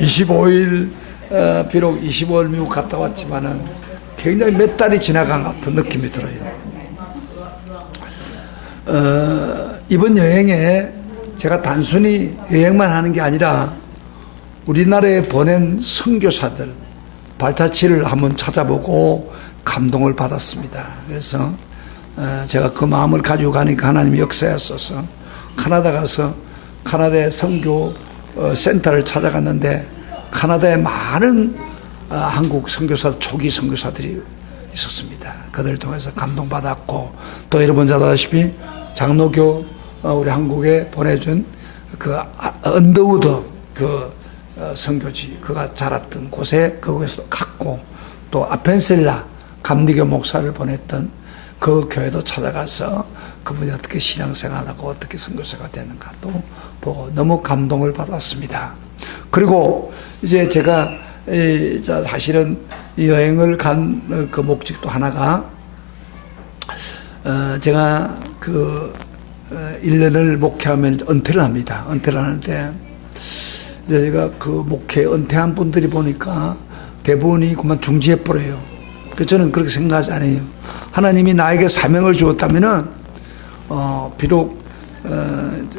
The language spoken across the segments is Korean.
25일 비록 25일 미국 갔다 왔지만은 굉장히 몇 달이 지나간 것 같은 느낌이 들어요. 이번 여행에 제가 단순히 여행만 하는 게 아니라 우리나라에 보낸 선교사들 발자취를 한번 찾아보고 감동을 받았습니다. 그래서 제가 그 마음을 가지고 가니까 하나님이 역사하셔서 카나다 가서 카나다의 선교 센터를 찾아갔는데 카나다에 많은 한국 선교사 초기 선교사들이 있었습니다. 그들을 통해서 감동받았고, 또 여러분 잘 아다시피 장로교 우리 한국에 보내준 그 언더우드 그 선교지 그가 자랐던 곳에 거기서 갔고, 또 아펜셀라 감리교 목사를 보냈던 그 교회도 찾아가서 그분이 어떻게 신앙생활하고 어떻게 선교사가 되는가도 보고 너무 감동을 받았습니다. 그리고 이제 제가 사실은 이 여행을 간 그 목적도 하나가 제가 그 1년을 목회하면 은퇴를 합니다. 은퇴를 하는데 제가 그 목회 은퇴한 분들이 보니까 대부분이 그만 중지해버려요. 저는 그렇게 생각하지 않아요. 하나님이 나에게 사명을 주었다면은 비록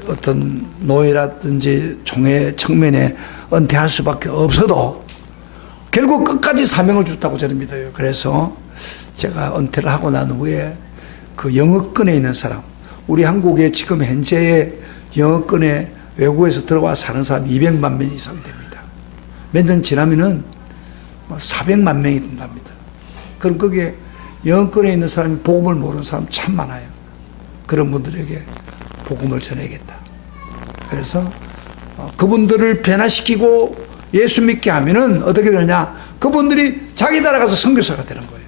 어떤 노예라든지 종의 측면에 은퇴할 수밖에 없어도 결국 끝까지 사명을 줬다고 저는 믿어요. 그래서 제가 은퇴를 하고 난 후에 그 영어권에 있는 사람, 우리 한국에 지금 현재의 영어권에 외국에서 들어와 사는 사람이 200만 명 이상이 됩니다. 몇 년 지나면은 400만 명이 된답니다. 그럼 거기에 영어권에 있는 사람이 복음을 모르는 사람 참 많아요. 그런 분들에게 복음을 전해야겠다. 그래서 그분들을 변화시키고 예수 믿게 하면은 어떻게 되느냐? 그분들이 자기 나라 가서 선교사가 되는 거예요.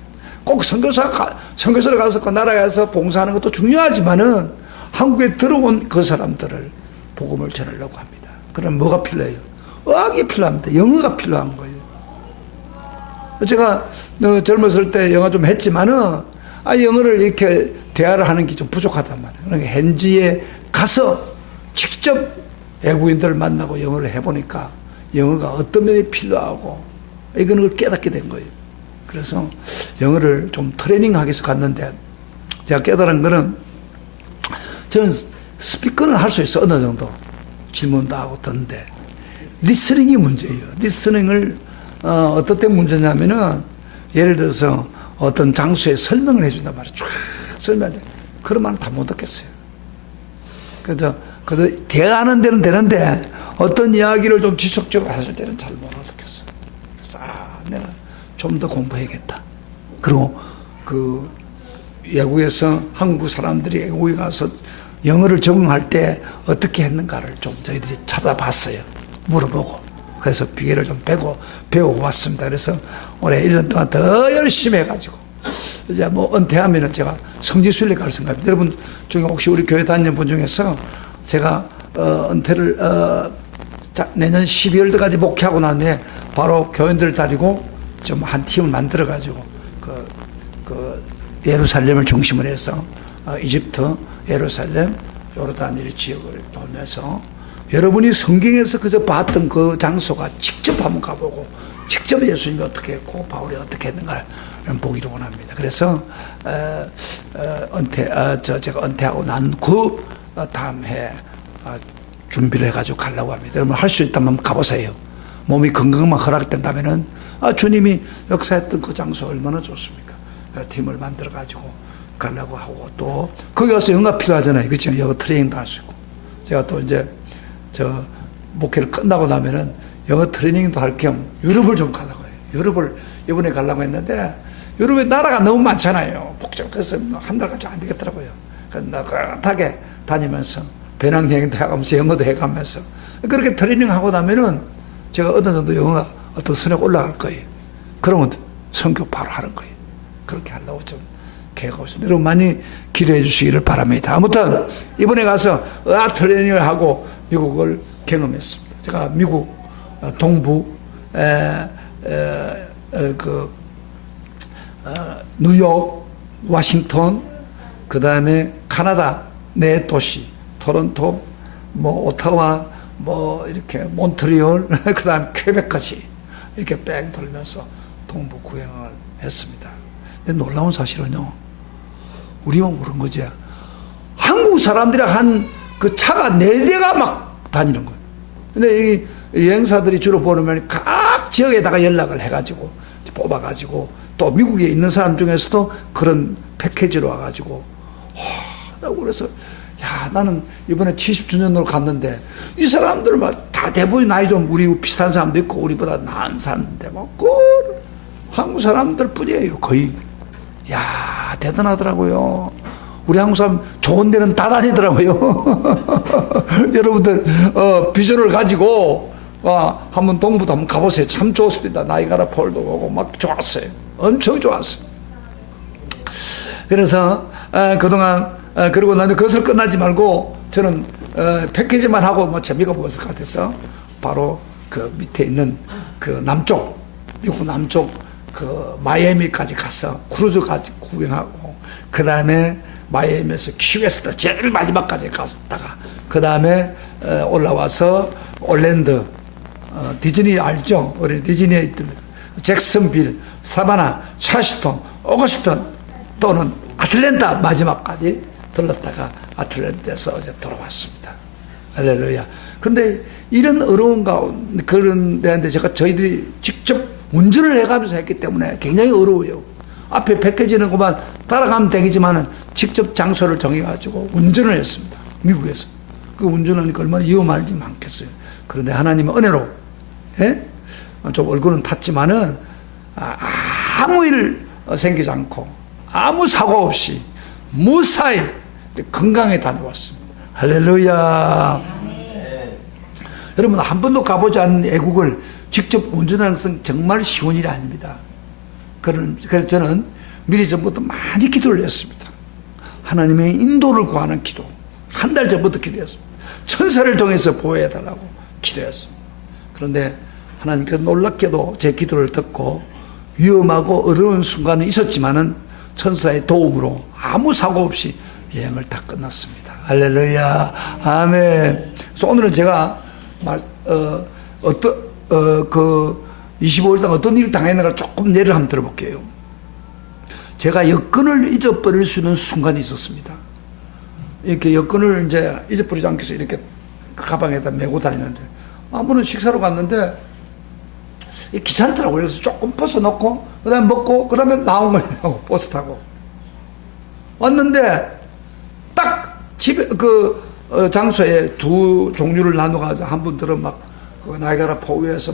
꼭 선교사를 가서 그 나라에 가서 봉사하는 것도 중요하지만은 한국에 들어온 그 사람들을 복음을 전하려고 합니다. 그럼 뭐가 필요해요? 의학이 필요합니다. 영어가 필요한 거예요. 제가 젊었을 때 영어 좀 했지만은 영어를 이렇게 대화를 하는 게 좀 부족하단 말이에요. 그러니까 현지에 가서 직접 외국인들을 만나고 영어를 해보니까 영어가 어떤 면이 필요하고 이걸 깨닫게 된 거예요. 그래서 영어를 좀 트레이닝하기 위해서 갔는데 제가 깨달은 거는 저는 스피커는 할 수 있어. 어느 정도 질문도 하고 듣는데 리스닝이 문제예요. 리스닝을 어떤 때 문제냐면은 예를 들어서 어떤 장소에 설명을 해준단 말이에요. 쫙 설명할 때 그런 말은 다 못 듣겠어요. 그래서 대화하는 데는 되는데 어떤 이야기를 좀 지속적으로 했을 때는 잘 못 알아듣겠어요. 그래서 내가 좀 더 공부해야겠다. 그리고 그 외국에서 한국 사람들이 외국에 가서 영어를 적응할 때 어떻게 했는가를 좀 저희들이 찾아봤어요. 물어보고. 그래서 비결을 좀 배우고 왔습니다. 그래서 올해 1년 동안 더 열심히 해가지고 이제 뭐 은퇴하면은 제가 성지순례 갈 생각입니다. 여러분 중에 혹시 우리 교회 다니는 분 중에서 제가 은퇴를 내년 12월까지 목회하고 난 후에 바로 교인들을 데리고 좀 한 팀을 만들어 가지고 그 예루살렘을 중심으로 해서 이집트, 예루살렘, 요르단일 지역을 돌면서 여러분이 성경에서 그저 봤던 그 장소가 직접 한번 가보고 직접 예수님이 어떻게 했고 바울이 어떻게 했는가를 보기를 원합니다. 그래서 제가 은퇴하고 난 그 다음 해 준비를 해가지고 가려고 합니다. 여러분 할 수 있다면 가보세요. 몸이 건강만 허락된다면은 주님이 역사했던 그 장소 얼마나 좋습니까? 팀을 만들어 가지고 가려고 하고, 또 거기 가서 영어가 필요하잖아요. 그렇죠? 영어 트레이닝도 할 수 있고. 제가 또 이제 목회를 끝나고 나면은 영어 트레이닝도 할 겸 유럽을 좀 가려고 해요. 유럽을 이번에 가려고 했는데 유럽에 나라가 너무 많잖아요. 복잡해서 한 달까지 안 되겠더라고요. 그래서 나긋하게 다니면서 배낭여행도 해가면서 영어도 해가면서 그렇게 트레이닝하고 나면은 제가 어느 정도 영어가 어떤 선에 올라갈 거예요. 그러면 선교 바로 하는 거예요. 그렇게 하려고 좀 계획하고 있습니다. 여러분 많이 기도해 주시기를 바랍니다. 아무튼 이번에 가서 의학 트레이닝을 하고 미국을 경험했습니다. 제가 미국 동부 뉴욕, 워싱턴, 그 다음에 카나다 네 도시, 토론토, 오타와, 뭐 이렇게 몬트리올 그다음 퀘벡까지 이렇게 뺑 돌면서 동부 구경을 했습니다. 근데 놀라운 사실은요, 우리만 모르는 거지, 한국 사람들이 한 그 차가 4대가 막 다니는 거예요. 근데 이 여행사들이 주로 보면 각 지역에다가 연락을 해가지고 뽑아가지고, 또 미국에 있는 사람 중에서도 그런 패키지로 와가지고, 그래서 야, 나는 이번에 70주년으로 갔는데 이 사람들 막 다 대부분 나이 좀 우리 비슷한 사람도 있고 우리보다 나은 사람인데 그 한국 사람들 뿐이에요, 거의. 야, 대단하더라고요. 우리 한국 사람 좋은 데는 다 다니더라고요. 여러분들 비전을 가지고 한번 동부도 한번 가보세요. 참 좋습니다. 나이가라 폴도 오고 막 좋았어요. 엄청 좋았어요. 그래서 그동안 그러고 나는 그것을 끝나지 말고 저는 패키지만 하고 뭐 재미가 없을 것 같아서 바로 그 밑에 있는 그 남쪽, 미국 남쪽 그 마이애미까지 가서 크루즈까지 구경하고, 그 다음에 마이애미에서 키웨스트 제일 마지막까지 갔다가, 그 다음에 올라와서 올랜드, 디즈니 알죠? 우리 디즈니에 있던 잭슨빌, 사바나, 찰스턴, 오거스턴, 또는 아틀랜타 마지막까지 들렀다가 아틀랜타에서 어제 돌아왔습니다. 할렐루야. 근데 이런 어려운 가운데, 그런 데한테 저희들이 직접 운전을 해가면서 했기 때문에 굉장히 어려워요. 앞에 패키지는 그만 따라가면 되겠지만은 직접 장소를 정해가지고 운전을 했습니다. 미국에서. 그 운전하니까 얼마나 위험할지 많겠어요. 그런데 하나님의 은혜로, 예? 좀 얼굴은 탔지만은 아무 일 생기지 않고 아무 사고 없이 무사히 건강에 다녀왔습니다. 할렐루야. 여러분, 한 번도 가보지 않은 애국을 직접 운전하는 것은 정말 쉬운 일이 아닙니다. 그래서 저는 미리 전부터 많이 기도를 했습니다. 하나님의 인도를 구하는 기도, 한 달 전부터 기도했습니다. 천사를 통해서 보호해달라고 기도했습니다. 그런데 하나님께서 놀랍게도 제 기도를 듣고 위험하고 어려운 순간은 있었지만은 천사의 도움으로 아무 사고 없이 여행을 다 끝났습니다. 할렐루야. 아멘. 그래서 오늘은 제가 그 25일 동안 어떤 일을 당했는가 조금 예를 한번 들어볼게요. 제가 여권을 잊어버릴 수 있는 순간이 있었습니다. 이렇게 여권을 이제 잊어버리지 않기 위해서 이렇게 가방에다 메고 다니는데, 한 번은 식사로 갔는데 귀찮더라고요. 그래서 조금 벗어놓고 그 다음에 먹고 그 다음에 나온 거예요. 버스 타고 왔는데 딱 집에 장소에 두 종류를 나눠가지고, 한 분들은 그 나이가라 포위에서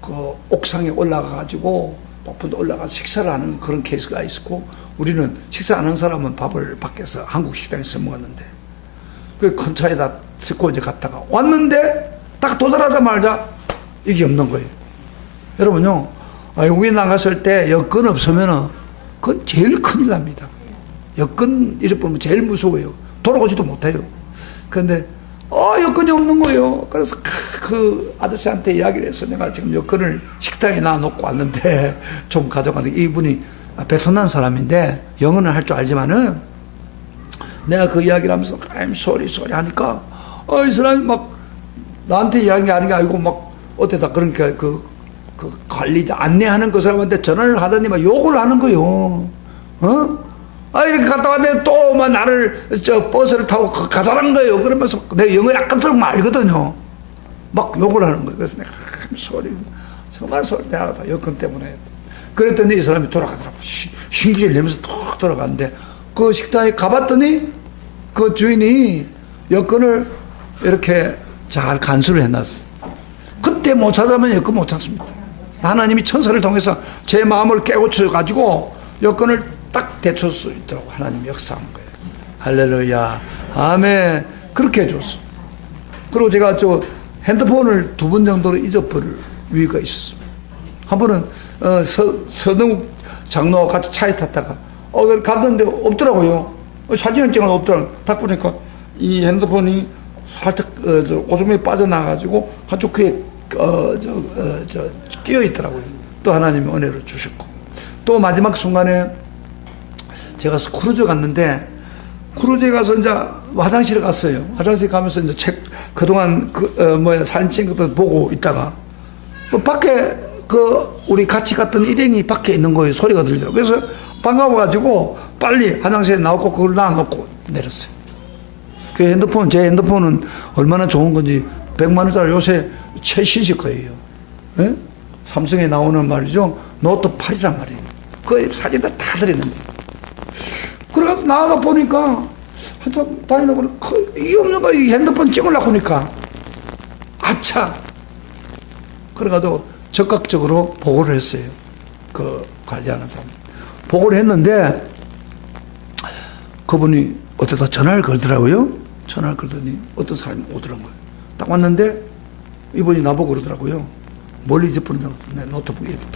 그 옥상에 올라가가지고 높은 데 올라가서 식사를 하는 그런 케이스가 있었고, 우리는 식사 안 한 사람은 밥을 밖에서 한국 식당에서 먹었는데, 그 큰 차에다 싣고 이제 갔다가 왔는데 딱 도달하자마자 이게 없는 거예요. 여러분요, 외국에 나갔을 때 여권 없으면은 그건 제일 큰일 납니다. 여권 잃어버리면 제일 무서워요. 돌아오지도 못해요. 그런데 여권이 없는 거예요. 그래서 그 아저씨한테 이야기를 해서 내가 지금 여권을 식당에 놔놓고 왔는데 좀 가져가는데, 이분이 베트남 사람인데 영어는 할 줄 알지만은 내가 그 이야기를 하면서 I'm sorry 하니까 이 사람이 나한테 이야기하는 게 아니고 어디다 그러니까 그 관리자 안내하는 그 사람한테 전화를 하더니 욕을 하는 거예요. 이렇게 갔다 왔는데 또 나를 버스를 타고 가자는 거예요. 그러면서 내가 영어 약간 들으면 알거든요. 욕을 하는 거예요. 그래서 내가 소리, 정말 소리 내가 여권 때문에. 그랬더니 이 사람이 돌아가더라고. 신기질 내면서 톡 돌아가는데, 그 식당에 가봤더니 그 주인이 여권을 이렇게 잘 간수를 해놨어. 그때 못 찾아면 여권 못 찾습니다. 하나님이 천사를 통해서 제 마음을 깨우쳐가지고 여권을 딱 대출 수 있도록 하나님이 역사한 거예요. 할렐루야. 아멘. 그렇게 해줬어. 그리고 제가 핸드폰을 2번 정도로 잊어버릴 위기가 있었습니다. 한 번은 서동욱 장로와 같이 차에 탔다가 갔는데 없더라고요. 사진을 찍으면 없더라고요. 딱 보니까 이 핸드폰이 살짝 오줌에 빠져나가지고 한쪽 귀에 끼어 있더라고요. 또 하나님이 은혜를 주셨고, 또 마지막 순간에 제가 크루즈 갔는데 크루즈에 가서 이제 화장실에 갔어요. 화장실에 가면서 이제 그동안 사진 찍은 것도 보고 있다가, 밖에 우리 같이 갔던 일행이 밖에 있는 거예요. 소리가 들리더라고요. 그래서 반가워가지고 빨리 화장실에 나오고 그걸 놔놓고 내렸어요. 그 제 핸드폰은 얼마나 좋은 건지 100만 원짜리 요새 최신식 거예요. 예? 삼성에 나오는 말이죠. 노트 8이란 말이에요. 그 사진들 다 들었는데. 그래서 나가다 보니까 한참 다니다 보니까 이 없는 거 이 핸드폰 찍으려고 하니까 아차. 그래가지고 적극적으로 보고를 했어요. 그 관리하는 사람. 보고를 했는데 그분이 어쩌다 전화를 걸더라고요. 전화를 걸더니 어떤 사람이 오더란 거예요. 딱 왔는데 이분이 나보고 그러더라고요. 멀리 접근냐고. 내 노트북 이렇게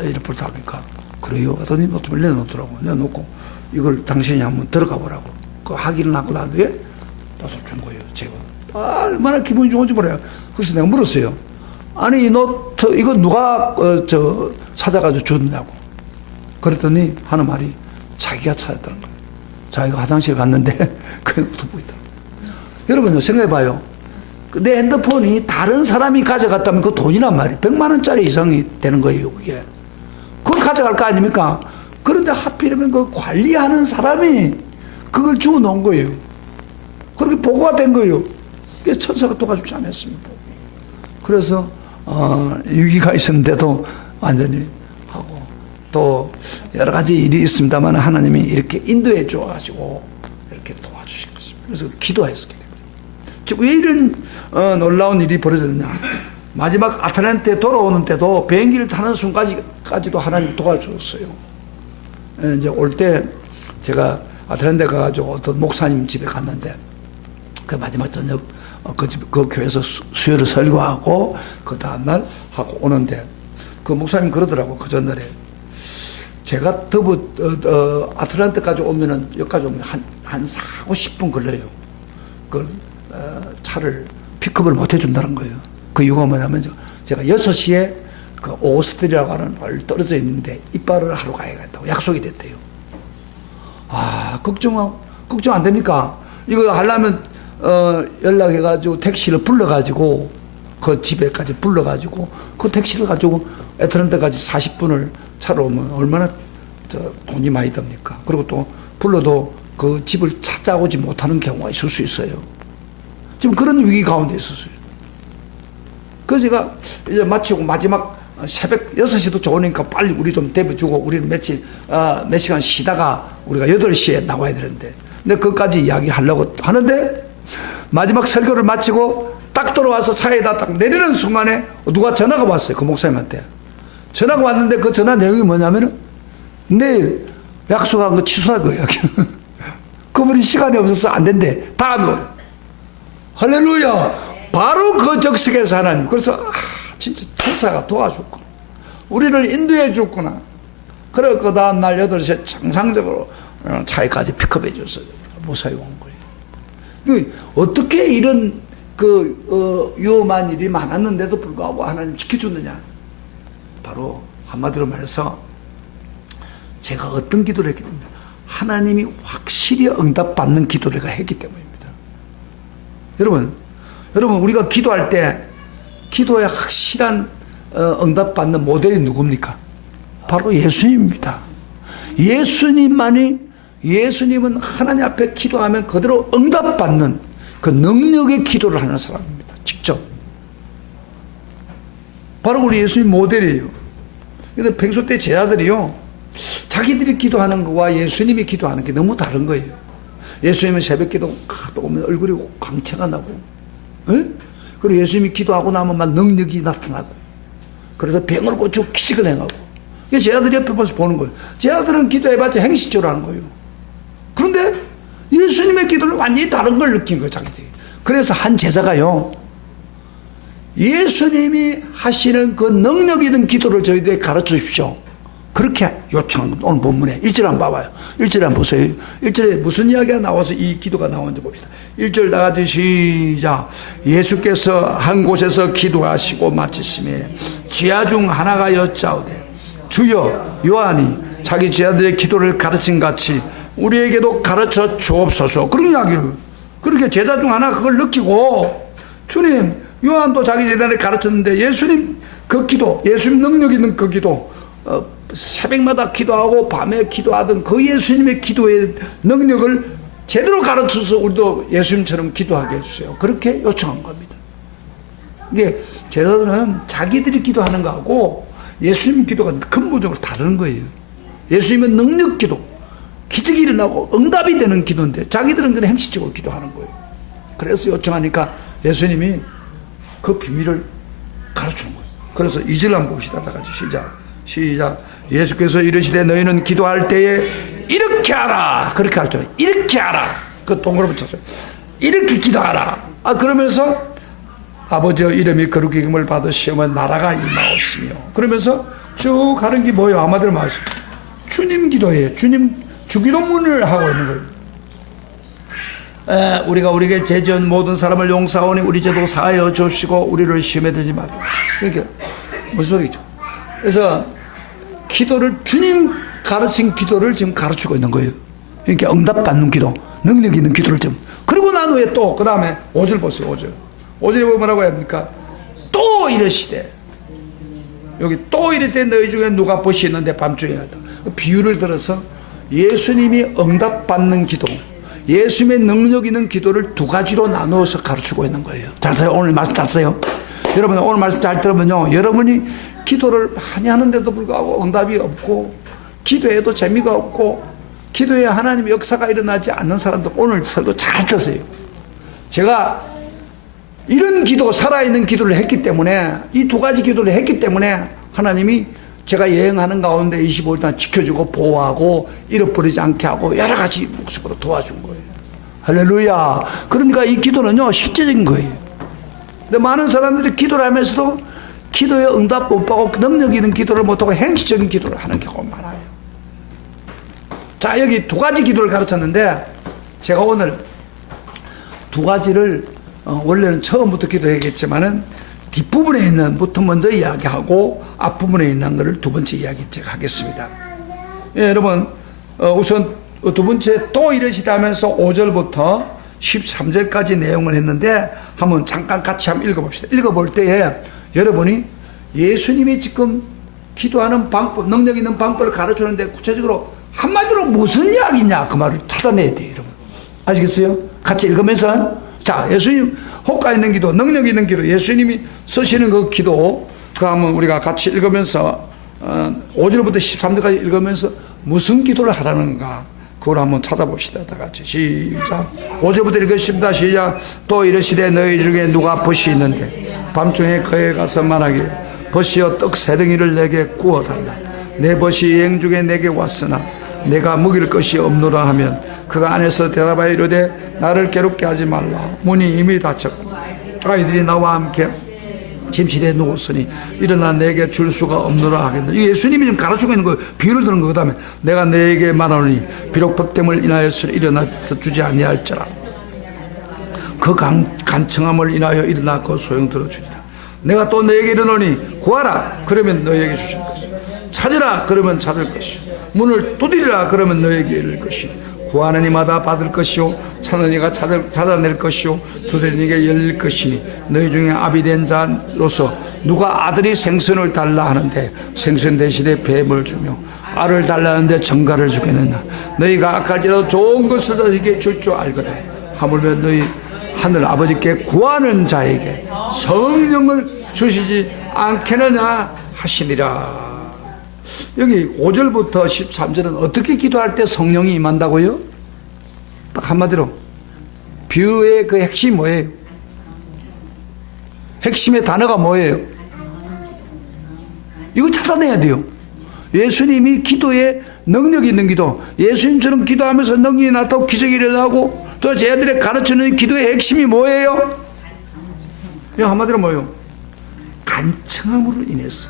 이렇게 하니까 그래요. 하더니 노트북을 내놓더라고요. 내놓고 이걸 당신이 한번 들어가 보라고. 그 확인을 하고 난 뒤에 노트북 준 거예요. 제가 얼마나 기분이 좋은지 몰라요. 그래서 내가 물었어요. 아니 이 노트 이거 누가 찾아가지고 줬냐고. 그랬더니 하는 말이 자기가 찾았다는 거예요. 자기가 화장실 갔는데 그 노트북이 있다. 여러분요 생각해봐요. 내 핸드폰이 다른 사람이 가져갔다면 그 돈이란 말이에요. 100만 원짜리 이상이 되는 거예요. 그게. 그걸 가져갈 거 아닙니까? 그런데 하필이면 그 관리하는 사람이 그걸 주워 놓은 거예요. 그렇게 보고가 된 거예요. 그래서 천사가 도와주지 않았습니다. 그래서 위기가 있었는데도 완전히 하고 또 여러 가지 일이 있습니다만 하나님이 이렇게 인도해 줘가지고 이렇게 도와주신 것입니다. 그래서 기도했었기 때문에. 즉 왜 이런 놀라운 일이 벌어졌느냐. 마지막 아틀란티에 돌아오는 때도 비행기를 타는 순간까지도 하나님 도와주셨어요. 이제 올 때 제가 아틀란티에 가가지고 어떤 목사님 집에 갔는데 그 마지막 저녁 그 교회에서 수요를 설교하고 그 다음날 하고 오는데 그 목사님 그러더라고. 그 전날에 제가 아틀란티까지 오면은 여기까지 오면 한 4, 50분 걸려요. 그 차를 픽업을 못 해준다는 거예요. 그 이유가 뭐냐면 제가 6시에 그 오스트리아라고 하는 걸 떨어져 있는데 이빨을 하러 가야겠다고 약속이 됐대요. 걱정 안 됩니까? 이거 하려면 연락해가지고 택시를 불러가지고 그 집에까지 불러가지고 그 택시를 가지고 애틀랜타까지 40분을 차로 오면 얼마나 돈이 많이 듭니까? 그리고 또 불러도 그 집을 찾아오지 못하는 경우가 있을 수 있어요. 지금 그런 위기 가운데 있었어요. 그래서 제가 이제 마치고 마지막 새벽 6시도 좋으니까 빨리 우리 좀 대비주고 우리는 몇 시간 쉬다가 우리가 8시에 나와야 되는데 근데 그것까지 이야기하려고 하는데 마지막 설교를 마치고 딱 들어와서 차에다 딱 내리는 순간에 누가 전화가 왔어요. 그 목사님한테. 전화가 왔는데 그 전화 내용이 뭐냐면은 내일 약속한 거 취소할 거예요. 그분이 시간이 없어서 안 된대. 다음에 오래. 할렐루야. 바로 그 적석에서 하나님. 그래서 진짜 천사가 도와줬구나. 우리를 인도해 줬구나. 그래서 그 다음 날 8시에 정상적으로 차에까지 픽업해 줬어요. 무사히 온 거예요. 어떻게 이런 위험한 일이 많았는데도 불구하고 하나님 지켜줬느냐. 바로 한마디로 말해서 제가 어떤 기도를 했기 때문에 하나님이 확실히 응답받는 기도를 했기 때문입니다. 여러분 우리가 기도할 때 기도에 확실한 응답받는 모델이 누굽니까? 바로 예수님입니다. 예수님은 하나님 앞에 기도하면 그대로 응답받는 그 능력의 기도를 하는 사람입니다. 직접. 바로 우리 예수님 모델이에요. 그래서 평소 때 제자들이요, 자기들이 기도하는 것과 예수님이 기도하는 게 너무 다른 거예요. 예수님은 새벽 기도 오면 얼굴이 광채가 나고, 그리고 예수님이 기도하고 나면 막 능력이 나타나고, 그래서 병을 고치고 기식을 행하고. 제자들이 옆에 보면서 보는 거예요. 제자들은 기도해봤자 행시적으로 하는 거예요. 그런데 예수님의 기도는 완전히 다른 걸 느낀 거예요, 자기들이. 그래서 한 제자가요, 예수님이 하시는 그 능력 있는 기도를 저희들에게 가르쳐 주십시오. 그렇게 요청한 겁니다. 오늘 본문에 1절 한번 봐봐요. 1절 한번 보세요. 1절에 무슨 이야기가 나와서 이 기도가 나오는지 봅시다. 1절 나가듯이 시작. 예수께서 한 곳에서 기도하시고 마치심에 지하 중 하나가 여짜오되 주여, 요한이 자기 제자들의 기도를 가르친 같이 우리에게도 가르쳐 주옵소서. 그런 이야기를. 그렇게 제자 중 하나 그걸 느끼고 주님, 요한도 자기 제자를 가르쳤는데 예수님 그 기도, 예수님 능력 있는 그 기도, 새벽마다 기도하고 밤에 기도하던 그 예수님의 기도의 능력을 제대로 가르쳐서 우리도 예수님처럼 기도하게 해주세요. 그렇게 요청한 겁니다. 이게 제자들은 자기들이 기도하는 거하고 예수님 기도가 근본적으로 다른 거예요. 예수님은 능력 기도, 기적이 일어나고 응답이 되는 기도인데 자기들은 그냥 행시적으로 기도하는 거예요. 그래서 요청하니까 예수님이 그 비밀을 가르치는 거예요. 그래서 2절 한번 봅시다. 다 같이 시작. 예수께서 이르시되 너희는 기도할 때에 이렇게 하라. 그렇게 가르쳐요. 이렇게 하라. 그 동그라미 쳤어요. 이렇게 기도하라. 그러면서 아버지의 이름이 거룩히 여김을 받으시면 나라가 임하옵시며, 그러면서 쭉 가는 게 뭐예요? 한마디로 말씀, 주님 기도예요. 주님 주기도문을 하고 있는 거예요. 우리가 우리에게 죄 지은 모든 사람을 용서하오니 우리 죄도 사하여 주시고 우리를 시험에 들지 말라. 그러니까 무슨 소리죠? 그래서 기도를, 주님 가르친 기도를 지금 가르치고 있는 거예요. 그러니까 응답받는 기도, 능력 있는 기도를 좀. 그리고 난 후에 또 그 다음에 5절 보세요. 5절에 뭐라고 해야 합니까? 또 이르시되, 여기 또 이르시되 너희 중에 누가 벗이 있는데 밤중에 하다. 비유를 들어서 예수님이 응답받는 기도, 예수님의 능력 있는 기도를 두 가지로 나누어서 가르치고 있는 거예요. 잘 들어요? 오늘 말씀 잘 들어요? 여러분 오늘 말씀 잘 들으면요, 여러분이 기도를 많이 하는데도 불구하고 응답이 없고 기도해도 재미가 없고 기도에 하나님의 역사가 일어나지 않는 사람도 오늘 설교 잘 들으세요. 제가 이런 기도, 살아있는 기도를 했기 때문에, 이 두 가지 기도를 했기 때문에 하나님이 제가 여행하는 가운데 25일 동안 지켜주고 보호하고 잃어버리지 않게 하고 여러 가지 모습으로 도와준 거예요. 할렐루야. 그러니까 이 기도는요 실제적인 거예요. 근데 많은 사람들이 기도를 하면서도 기도에 응답 못 받고 능력 있는 기도를 못하고 행시적인 기도를 하는 경우가 많아요. 자, 여기 두 가지 기도를 가르쳤는데 제가 오늘 두 가지를 원래는 처음부터 기도하겠지만은 뒷부분에 있는 부터 먼저 이야기하고 앞부분에 있는 것을 두 번째 이야기 제가 하겠습니다. 예, 여러분 우선 두 번째 또 이러시다 하면서 5절부터 13절까지 내용을 했는데 한번 잠깐 같이 한번 읽어봅시다. 읽어볼 때에 여러분이 예수님이 지금 기도하는 방법, 능력 있는 방법을 가르쳐주는데 구체적으로 한마디로 무슨 이야기냐 그 말을 찾아내야 돼요. 여러분 아시겠어요? 같이 읽으면서 자, 예수님 호가 있는 기도, 능력 있는 기도, 예수님이 쓰시는 그 기도, 그 한번 우리가 같이 읽으면서 5절부터 13절까지 읽으면서 무슨 기도를 하라는가 그걸 한번 찾아봅시다. 다 같이 시작. 5절부터 읽으십니다. 시작. 또 이르시되 너희 중에 누가 벗이 있는데 밤중에 그에 가서 말하기를 벗이여 떡 세 덩이를 내게 구워달라. 내 벗이 여행 중에 내게 왔으나 내가 먹일 것이 없노라 하면 그가 안에서 대답하여 이르되 나를 괴롭게 하지 말라. 문이 이미 닫혔고 아이들이 나와 함께 침실에 누웠으니 일어나 내게 줄 수가 없노라 하겠다. 예수님이 지금 가르치고 있는 거 비유를 드는 거. 그 다음에 내가 너에게 말하노니 비록 벗됨을 인하여서 일어나서 주지 아니할지라 그 간청함을 인하여 일어나 그 소용 들어주리라. 내가 또 너에게 이르노니 구하라 그러면 너에게 주실 것이요 찾으라 그러면 찾을 것이요 문을 두드리라 그러면 너에게 열릴 것이요 구하는 이마다 받을 것이요 찾는 이가 찾아낼 것이요 두드리는 이가 열릴 것이니 너희 중에 아비 된 자로서 누가 아들이 생선을 달라 하는데 생선 대신에 뱀을 주며 알을 달라 하는데 정갈을 주겠느냐. 너희가 악할지라도 좋은 것을 너희에게 줄 줄 알거든. 하물며 너희 하늘 아버지께 구하는 자에게 성령을 주시지 않겠느냐 하시니라. 여기 5절부터 13절은 어떻게 기도할 때 성령이 임한다고요? 딱 한마디로 비유의 그 핵심이 뭐예요? 핵심의 단어가 뭐예요? 이걸 찾아내야 돼요. 예수님이 기도에 능력 있는 기도, 예수님처럼 기도하면서 능력이 나타나고 기적이 일어나고 또 제자들의 가르치는 기도의 핵심이 뭐예요? 한마디로 뭐예요? 간청함으로 인해서,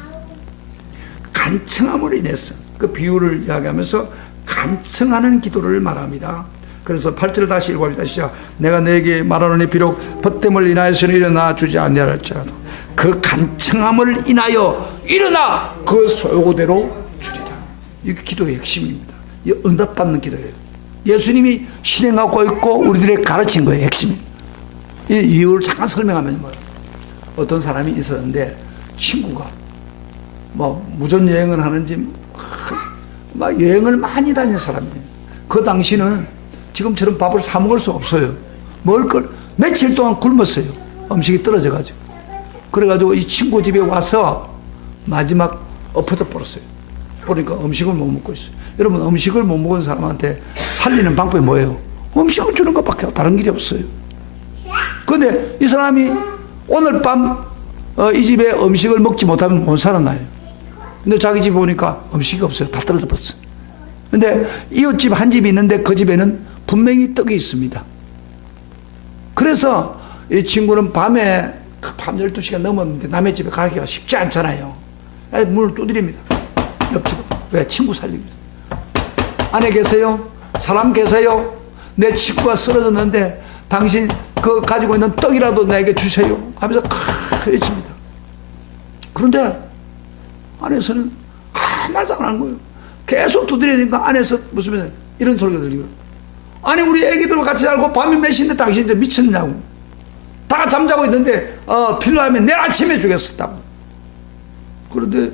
간청함으로 인해서 그 비유를 이야기하면서 간청하는 기도를 말합니다. 그래서 8절을 다시 읽어봅시다. 시작. 내가 너에게 말하노니 비록 벗됨을 인하여서는 일어나 주지 아니할지라도 그 간청함을 인하여 일어나 그 소요대로 주리라. 이게 기도의 핵심입니다. 이 응답받는 기도예요. 예수님이 실행하고 있고 우리들에게 가르친 거예요. 핵심이. 이 이유를 잠깐 설명하면 뭐예요. 어떤 사람이 있었는데 친구가 뭐 무전여행을 하는지 막 여행을 많이 다닌 사람이에요. 그 당시는 지금처럼 밥을 사 먹을 수 없어요. 먹을 걸 며칠 동안 굶었어요. 음식이 떨어져가지고. 그래가지고 이 친구 집에 와서 마지막 엎어져 버렸어요. 보니까 음식을 못 먹고 있어요. 여러분, 음식을 못 먹은 사람한테 살리는 방법이 뭐예요? 음식을 주는 것밖에 다른 길이 없어요. 근데 이 사람이 오늘 밤 이 집에 음식을 먹지 못하면 못 살아나요. 근데 자기 집에 오니까 음식이 없어요. 다 떨어져 버렸어요. 근데 이웃집 한 집이 있는데 그 집에는 분명히 떡이 있습니다. 그래서 이 친구는 밤에 밤 12시가 넘었는데 남의 집에 가기가 쉽지 않잖아요. 문을 두드립니다. 옆집에. 왜? 친구 살리기 위해서. 안에 계세요? 사람 계세요? 내 친구가 쓰러졌는데 당신 그 가지고 있는 떡이라도 내게 주세요 하면서 외칩니다. 그런데 안에서는 아무 말도 안 하는 거예요. 계속 두드리니까 안에서 무슨 이런 소리가 들리고, 아니 우리 애기들과 같이 살고 밤이 몇 시인데 당신 이제 미쳤냐고. 다 잠자고 있는데 필요하면 내일 아침에 주겠었다고. 그런데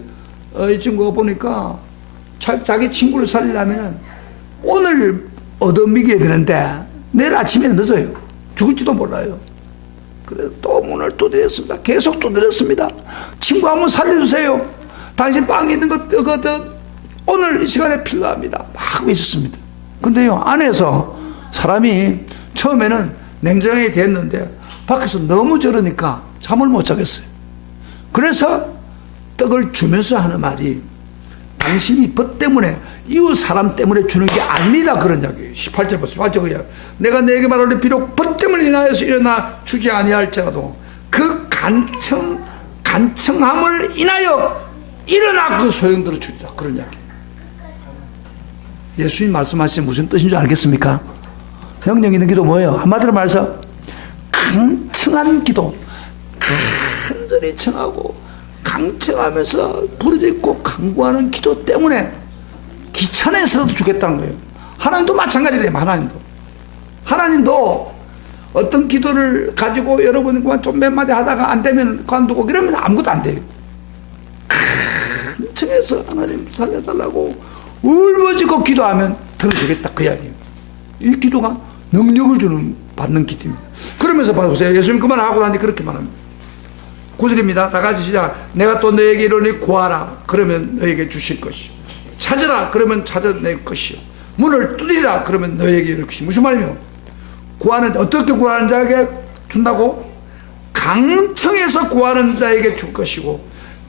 이 친구가 보니까 자기 친구를 살리려면 오늘 얻어먹여야 되는데 내일 아침에 늦어요. 죽을지도 몰라요. 그래서 또 문을 두드렸습니다. 계속 두드렸습니다. 친구 한번 살려주세요. 당신 빵에 있는 것 오늘 이 시간에 필요합니다. 막 외쳤습니다. 근데요, 안에서 사람이 처음에는 냉정하게 됐는데 밖에서 너무 저러니까 잠을 못 자겠어요. 그래서 떡을 주면서 하는 말이, 당신이 벗 때문에 이웃 사람 때문에 주는 게 아닙니다. 그런 이야기예요. 18절 보세요. 18절. 내가 너에게 말하노니 비록 벗 때문에 인하여서 일어나 주지 아니할지라도 그 간청함을 인하여 일어나 그 소용돌이 주리라. 그런 이야기. 예수님 말씀하신 무슨 뜻인 줄 알겠습니까? 영역 있는 기도 뭐예요? 한마디로 말해서 강청한 기도, 간절히 청하고 강청하면서 부르짖고 간구하는 기도 때문에 귀찮아서라도 주겠다는 거예요. 하나님도 마찬가지래요. 하나님도 어떤 기도를 가지고 여러분과 좀 몇 마디 하다가 안 되면 관두고 그러면 아무것도 안 돼요. 강청해서 하나님 살려달라고 울부짖고 기도하면 들어주겠다, 그 이야기예요. 이 기도가 능력을 받는 기도입니다. 그러면서 봐보세요. 예수님 그만하고 나니 그렇게 말합니다. 9절입니다. 다 같이 시작. 내가 또 너에게 이르니 구하라. 그러면 너에게 주실 것이요. 찾으라. 그러면 찾아낼 것이요. 문을 두드리라. 그러면 너에게 이를 것이요. 무슨 말이며? 구하는, 어떻게 구하는 자에게 준다고? 강청해서 구하는 자에게 줄 것이고,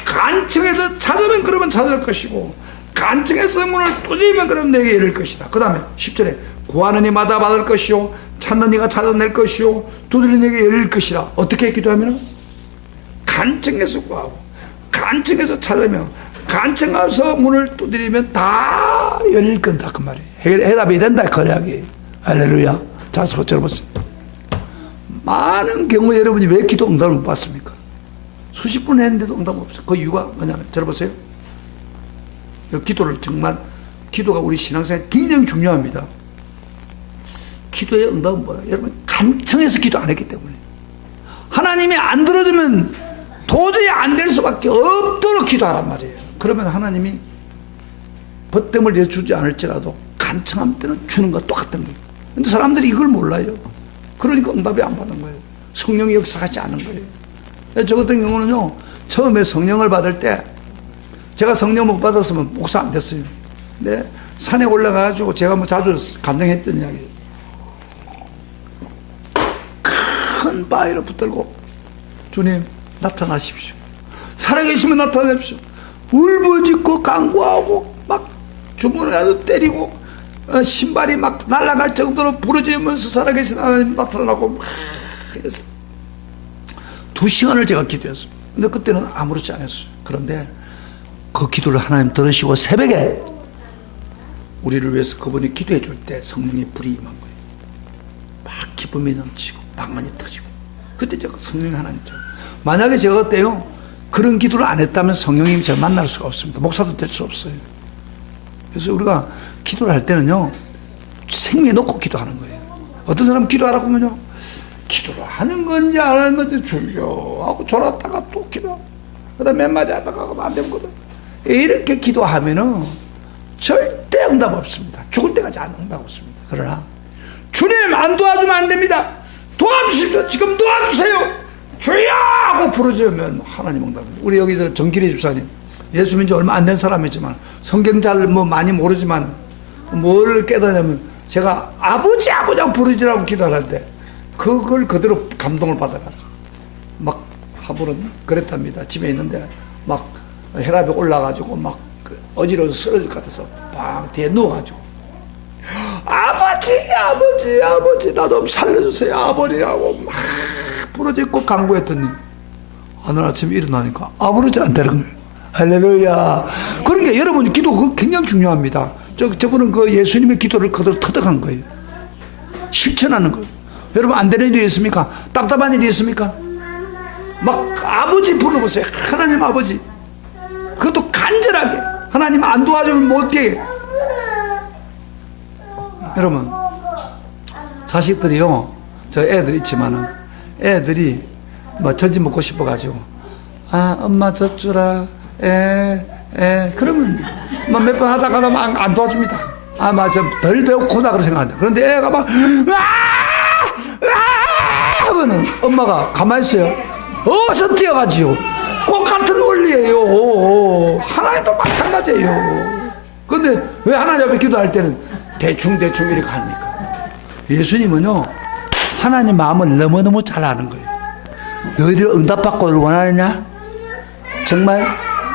간청해서 찾으면 그러면 찾을 것이고, 간청해서 문을 두드리면 그러면 내게 이를 것이다. 그 다음에 10절에 구하는 이마다 받을 것이요, 찾는 이가 찾아낼 것이요, 두드리는 이에게 열릴 것이라. 어떻게 기도하면? 간청해서 구하고, 간청해서 찾으면, 간청해서 문을 두드리면 다 열릴 건다, 그 말이에요. 해답이 된다, 그 이야기. 할렐루야. 자, 들어보세요. 많은 경우에 여러분이 왜 기도 응답을 못 받습니까? 수십 분 했는데도 응답 없어요. 그 이유가 뭐냐면, 들어보세요. 기도를 정말, 기도가 우리 신앙생활에 굉장히 중요합니다. 기도의 응답은 뭐예요? 여러분, 간청해서 기도 안 했기 때문에. 하나님이 안 들어주면 도저히 안 될 수밖에 없도록 기도하란 말이에요. 그러면 하나님이 벗됨을 내주지 않을지라도 간청할 때는 주는 것 똑같은 거예요. 근데 사람들이 이걸 몰라요. 그러니까 응답이 안 받는 거예요. 성령이 역사하지 않은 거예요. 저 같은 경우는요, 처음에 성령을 받을 때 제가 성령 못 받았으면 목사 안 됐어요. 근데 산에 올라가가지고 제가 뭐 자주 간증했던 이야기예요. 큰 바위를 붙들고 주님 나타나십시오. 살아계시면 나타나십시오. 울부짖고 간구하고 막 주문을 아주 때리고 신발이 막 날아갈 정도로 부르짖으면서 살아계신 하나님 나타나고 막 그래서 2시간을 제가 기도했습니다. 근데 그때는 아무렇지 않았어요. 그런데 그 기도를 하나님 들으시고 새벽에 우리를 위해서 그분이 기도해 줄 때 성령의 불이 임한 거예요. 막 기쁨이 넘치고 방언이 터지고. 그때 제가 성령이 하나님 죠. 만약에 제가 그때요 그런 기도를 안 했다면 성령님이 제가 만날 수가 없습니다. 목사도 될 수 없어요. 그래서 우리가 기도를 할 때는요 생명에 놓고 기도하는 거예요. 어떤 사람은 기도하라고 하면요, 기도를 하는 건지 안 하는 건지 졸려하고 졸았다가 또 기도, 그 다음에 몇 마디 하다가 안 되거든. 이렇게 기도하면은 절대 응답 없습니다. 죽을 때까지 안 응답 없습니다. 그러나 주님 안 도와주면 안 됩니다. 도와주십시오. 지금 도와주세요. 주여 하고 부르짖으면 하나님 응답입니다. 우리 여기 저 정기리 집사님, 예수 믿은 지 얼마 안 된 사람이지만 성경 잘 뭐 많이 모르지만 뭘 깨달으냐면, 제가 아버지 아버지 부르짖으라고 기도하는데 그걸 그대로 감동을 받아가지고 막 하루는 그랬답니다. 집에 있는데 막 혈압이 올라가지고 막 어지러워서 쓰러질 것 같아서 막 뒤에 누워가지고 아버지 나 좀 살려주세요 아버지 하고 막 부르짖고 간구했더니 어느 아침 일어나니까 아무렇지 않다는 거예요. 할렐루야. 그러니까 여러분 기도 그거 굉장히 중요합니다. 저분은 그 예수님의 기도를 그대로 터득한 거예요. 실천하는 거예요. 여러분 안 되는 일이 있습니까? 답답한 일이 있습니까? 막 아버지 불러보세요. 하나님 아버지. 그것도 간절하게. 하나님 안 도와주면 못해. 여러분 자식들이요, 저 애들 있지만은 애들이 뭐 전지 먹고 싶어가지고 아 엄마 젖주라 그러면 뭐 몇 번 하다가 안 도와줍니다. 아 맞아 덜 배고프다 그렇게 생각한다. 그런데 애가 막 하면은 엄마가 가만히 있어요. 어서 뛰어가지요. 똑같은 원리예요. 하나님도 마찬가지예요. 근데 왜 하나님 앞에 기도할 때는 대충 이렇게 합니까? 예수님은요 하나님 마음을 너무너무 잘 아는 거예요. 너희들 응답받고 원하느냐? 정말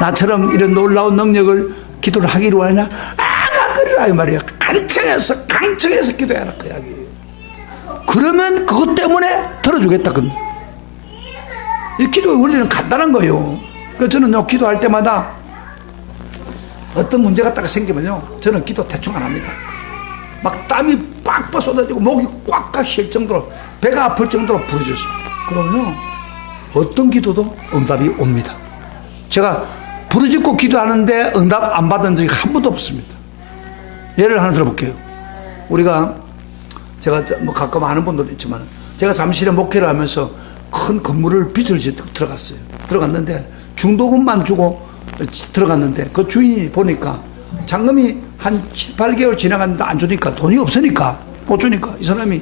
나처럼 이런 놀라운 능력을 기도를 하기를 원하냐? 안 그러라 이 말이야. 강청해서 기도해라 그 이야기예요. 그러면 그것 때문에 들어주겠다. 이 기도의 원리는 간단한 거예요. 그래서 저는요 기도할 때마다 어떤 문제가 딱 생기면요 저는 기도 대충 안 합니다. 막 땀이 빡빡 쏟아지고 목이 꽉꽉 쉴 정도로 배가 아플 정도로 부르짖습니다. 그러면요 어떤 기도도 응답이 옵니다. 제가 부르짖고 기도하는데 응답 안 받은 적이 한 번도 없습니다. 예를 하나 들어볼게요. 우리가 제가 뭐 가끔 아는 분들도 있지만 제가 잠실에 목회를 하면서 큰 건물을 빚을 짓고 들어갔어요. 들어갔는데 중도금만 주고 들어갔는데 그 주인이 보니까 잔금이 한 7, 8개월 지나갔는데 안 주니까 돈이 없으니까 못 주니까 이 사람이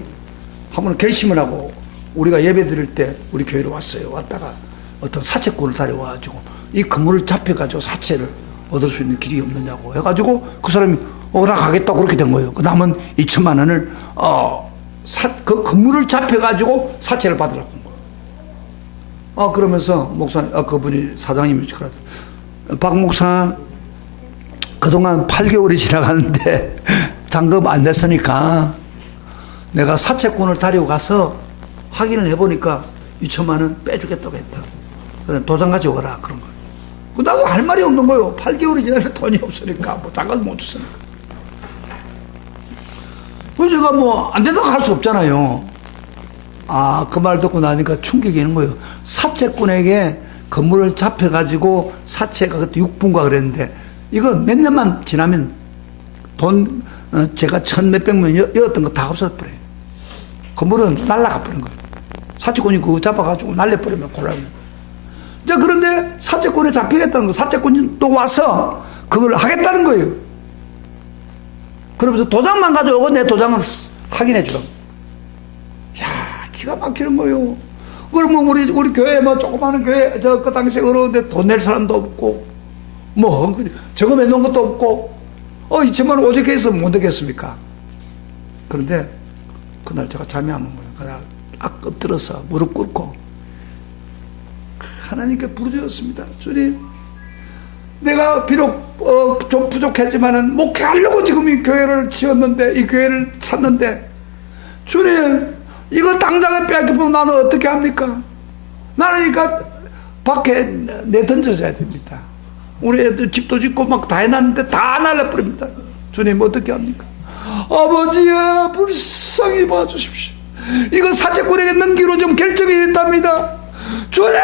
한번 결심을 하고 우리가 예배 드릴 때 우리 교회로 왔어요. 왔다가 어떤 사채꾼을 데려와가지고 이 건물을 잡혀가지고 사채를 얻을 수 있는 길이 없느냐고 해가지고 그 사람이 오락하겠다고 그렇게 된 거예요. 그 남은 2천만 원을 그 건물을 잡혀가지고 사채를 받으라고 한 거예요. 그러면서 목사님, 그분이 사장님이시 그러더 박 목사 그동안 8개월이 지나갔는데 잔금 안 냈으니까 내가 사채꾼을 데리고 가서 확인을 해보니까 2천만 원 빼주겠다고 했다. 그래 도장 가져오라 그런 거예요. 나도 할 말이 없는 거예요. 8개월이 지났는데 돈이 없으니까 뭐 잔금을 못 줬으니까. 그래서 제가 뭐 안 된다고 할 수 없잖아요. 그 말 듣고 나니까 충격이 있는 거예요. 사채꾼에게 건물을 잡혀가지고 사채가 그때 6분가 그랬는데 이거 몇 년만 지나면 돈 제가 1,몇백만 이었던 거 다 없어버려요. 건물은 날라가 버린 거예요. 사채꾼이 그거 잡아가지고 날려버리면 곤란해요. 자, 그런데 사채꾼에 잡히겠다는 거, 사채꾼이 또 와서 그걸 하겠다는 거예요. 그러면서 도장만 가져오고 내 도장을 확인해 주라고. 야, 기가 막히는 거예요. 그러면 우리 교회 뭐 조그마한 교회 그 당시에 어려운데 돈 낼 사람도 없고 뭐 저금해 놓은 것도 없고 2천만 원 오죽 해서 못 내겠습니까? 그런데 그날 제가 잠이 안 온 거예요. 그날 엎드려서 무릎 꿇고 하나님께 부르짖었습니다. 주님, 내가 비록 좀 부족했지만은 목회하려고 지금 이 교회를 지었는데 이 교회를 샀는데 주님, 이거 당장에 빼앗기면 나는 어떻게 합니까? 나는 이거 밖에 내던져져야 됩니다. 우리 애들 집도 짓고 막 다 해놨는데 다 날려버립니다. 주님 어떻게 합니까? 아버지야, 불쌍히 봐주십시오. 이거 사채꾼에게 넘기로 좀 결정이 됐답니다. 주님!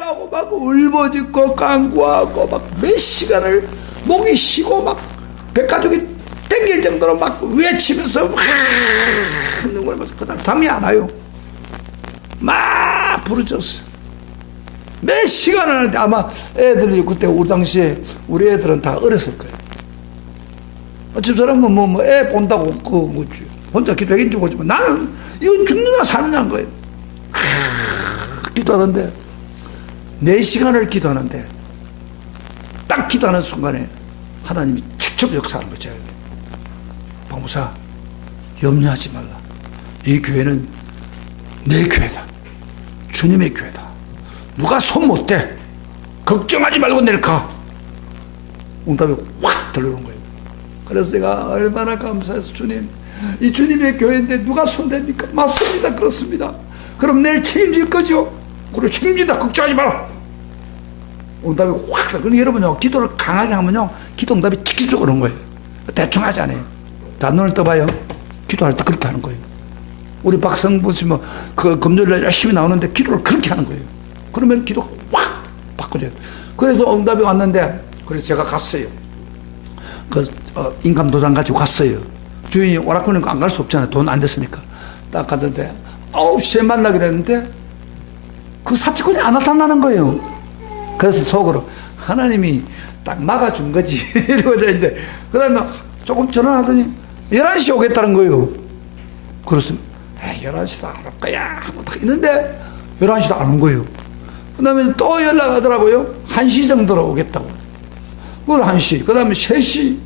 하고 막 울부짖고 간구하고 막 몇 시간을 목이 쉬고 막 백가죽이 땡길 정도로 막 외치면서 막 눈물 흘면서 그날 잠이 안 와요. 막 부르짖었어요. 몇 시간을 하는데 아마 애들이 그때 우리 당시에 우리 애들은 다 어렸을 거예요. 집사람은 애 본다고 혼자 기도하긴지 모르지만 나는 이건 죽느냐 사느냐는 거예요. 기도하는데 4시간을 기도하는데 딱 기도하는 순간에 하나님이 직접 역사하는 거죠. 박무사 염려하지 말라. 이 교회는 내 교회다. 주님의 교회다. 누가 손 못 대. 걱정하지 말고 내일 가. 응답이 확 들어오는 거예요. 그래서 제가 얼마나 감사해서 주님, 이 주님의 교회인데 누가 손 댑니까? 맞습니다. 그렇습니다. 그럼 내일 책임질 거죠? 그리고 책임진다. 걱정하지 마라. 응답이 확. 그러니까 여러분요, 기도를 강하게 하면요, 기도 응답이 직접적으로 오는 거예요. 대충 하지 않아요. 자, 눈을 떠봐요. 기도할 때 그렇게 하는 거예요. 우리 박성부 씨 그 금요일날 열심히 나오는데 기도를 그렇게 하는 거예요. 그러면 기도가 확 바꿔져요. 그래서 응답이 왔는데, 그래서 제가 갔어요. 인감 도장 가지고 갔어요. 주인이 오락하니까 안 갈 수 없잖아요. 돈 안 됐으니까. 딱 갔는데 9시에 만나기로 했는데 그 사치꾼이 안 나타나는 거예요. 그래서 속으로 하나님이 딱 막아준 거지. 이러고 있는데 그 다음에 조금 전화하더니 11시에 오겠다는 거예요. 그래서 11시도 안 올 거야 하고 딱 있는데 11시도 안 온 거예요. 그 다음에 또 연락하더라고요. 1시 정도로 오겠다고. 그걸 1시, 그 다음에 3시.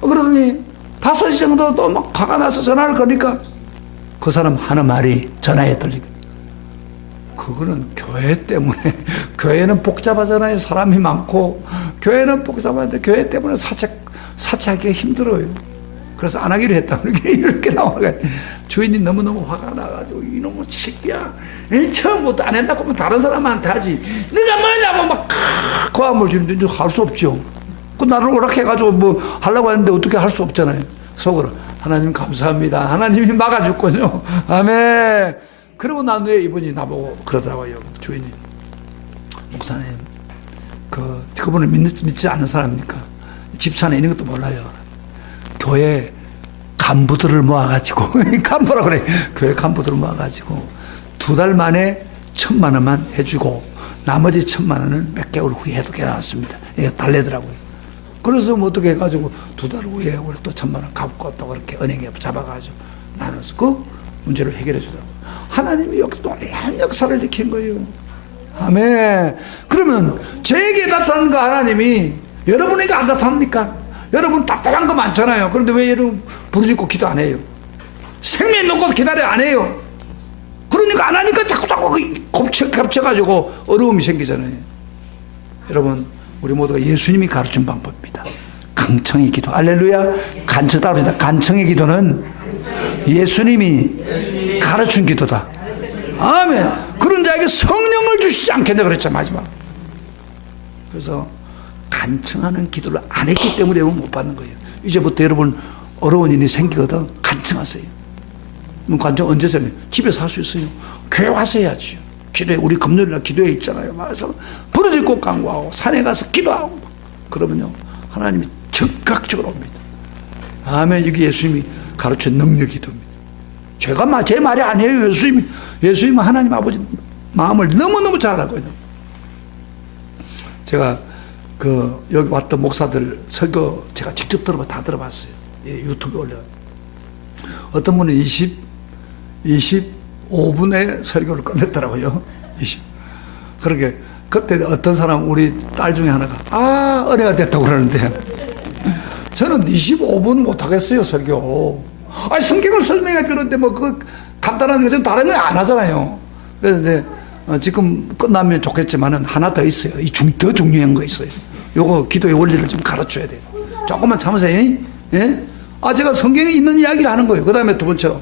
그러더니 5시 정도 또 막 화가 나서 전화를 거니까 그 사람 하는 말이 전화에 들리고, 그거는 교회 때문에, 교회는 복잡하잖아요. 사람이 많고, 교회는 복잡한데 교회 때문에 사채하기가 힘들어요. 그래서 안 하기로 했다. 이렇게 나와가 주인이 너무너무 화가 나가지고, 이놈의 새끼야. 처음부터 안 한다고 하면 다른 사람한테 하지. 네가 뭐냐고 막, 고함을 지르는데 할 수 없죠. 그 나를 오락해가지고 뭐 하려고 했는데 어떻게 할 수 없잖아요. 속으로 하나님 감사합니다. 하나님이 막아줬군요. 아멘. 그러고 난 후에 이분이 나보고 그러더라고요. 주인이, 목사님, 그분을 믿지 않는 사람이니까 집사나 이런 것도 몰라요. 교회 간부들을 모아가지고 간부라 그래. 교회 간부들을 모아가지고 2달 만에 1,000만 원만 해주고 나머지 1,000만 원은 몇 개월 후에 해도 괜찮습니다. 이게 달래더라고요. 그래서 뭐 어떻게 해가지고 2달 후에 우리 또 1,000만 원 갚고 또 그렇게 은행에 잡아가지고 나눠서 그 문제를 해결해 주더라고요. 하나님이 놀라운 역사를 일으킨 거예요. 아멘. 그러면 저에게 나타난 거 하나님이 여러분에게 안 나타납니까? 여러분 답답한 거 많잖아요. 그런데 왜 여러분 부르짖고 기도 안 해요? 생명 놓고 기다려 안 해요? 그러니까 안 하니까 자꾸 겹쳐가지고 어려움이 생기잖아요. 여러분, 우리 모두가 예수님이 가르친 방법입니다. 간청의 기도. 할렐루야. 간청답니다. 간청의 기도는 예수님이 가르친 기도다. 아멘. 그런 자에게 성령을 주시지 않겠냐 그랬죠, 마지막. 그래서 간청하는 기도를 안 했기 때문에 여러분 못 받는 거예요. 이제부터 여러분 어려운 일이 생기거든. 간청하세요. 간청 언제 해요? 집에서 할 수 있어요. 교회 와서 해야지. 기도에, 우리 금요일날 기도회 있잖아요. 그래서 부르짖고 간구하고 산에 가서 기도하고 그러면요 하나님이 적극적으로 옵니다. 아멘. 이게 예수님이 가르친 능력 기도입니다. 제가 제 말이 아니에요. 예수님은 하나님 아버지 마음을 너무너무 잘 알고 있는. 제가 여기 왔던 목사들 설교 제가 직접 다 들어봤어요. 예, 유튜브에 올려. 어떤 분은 25분의 설교를 끝냈더라고요. 그러게, 그때 어떤 사람, 우리 딸 중에 하나가, 은혜가 됐다고 그러는데, 저는 25분 못하겠어요, 설교. 성경을 설명해 주는데, 간단한 거, 좀 다른 거 안 하잖아요. 그런데, 지금 끝나면 좋겠지만은, 하나 더 있어요. 더 중요한 거 있어요. 요거 기도의 원리를 좀 가르쳐야 돼요. 조금만 참으세요. 예? 제가 성경에 있는 이야기를 하는 거예요. 그 다음에 두 번째로.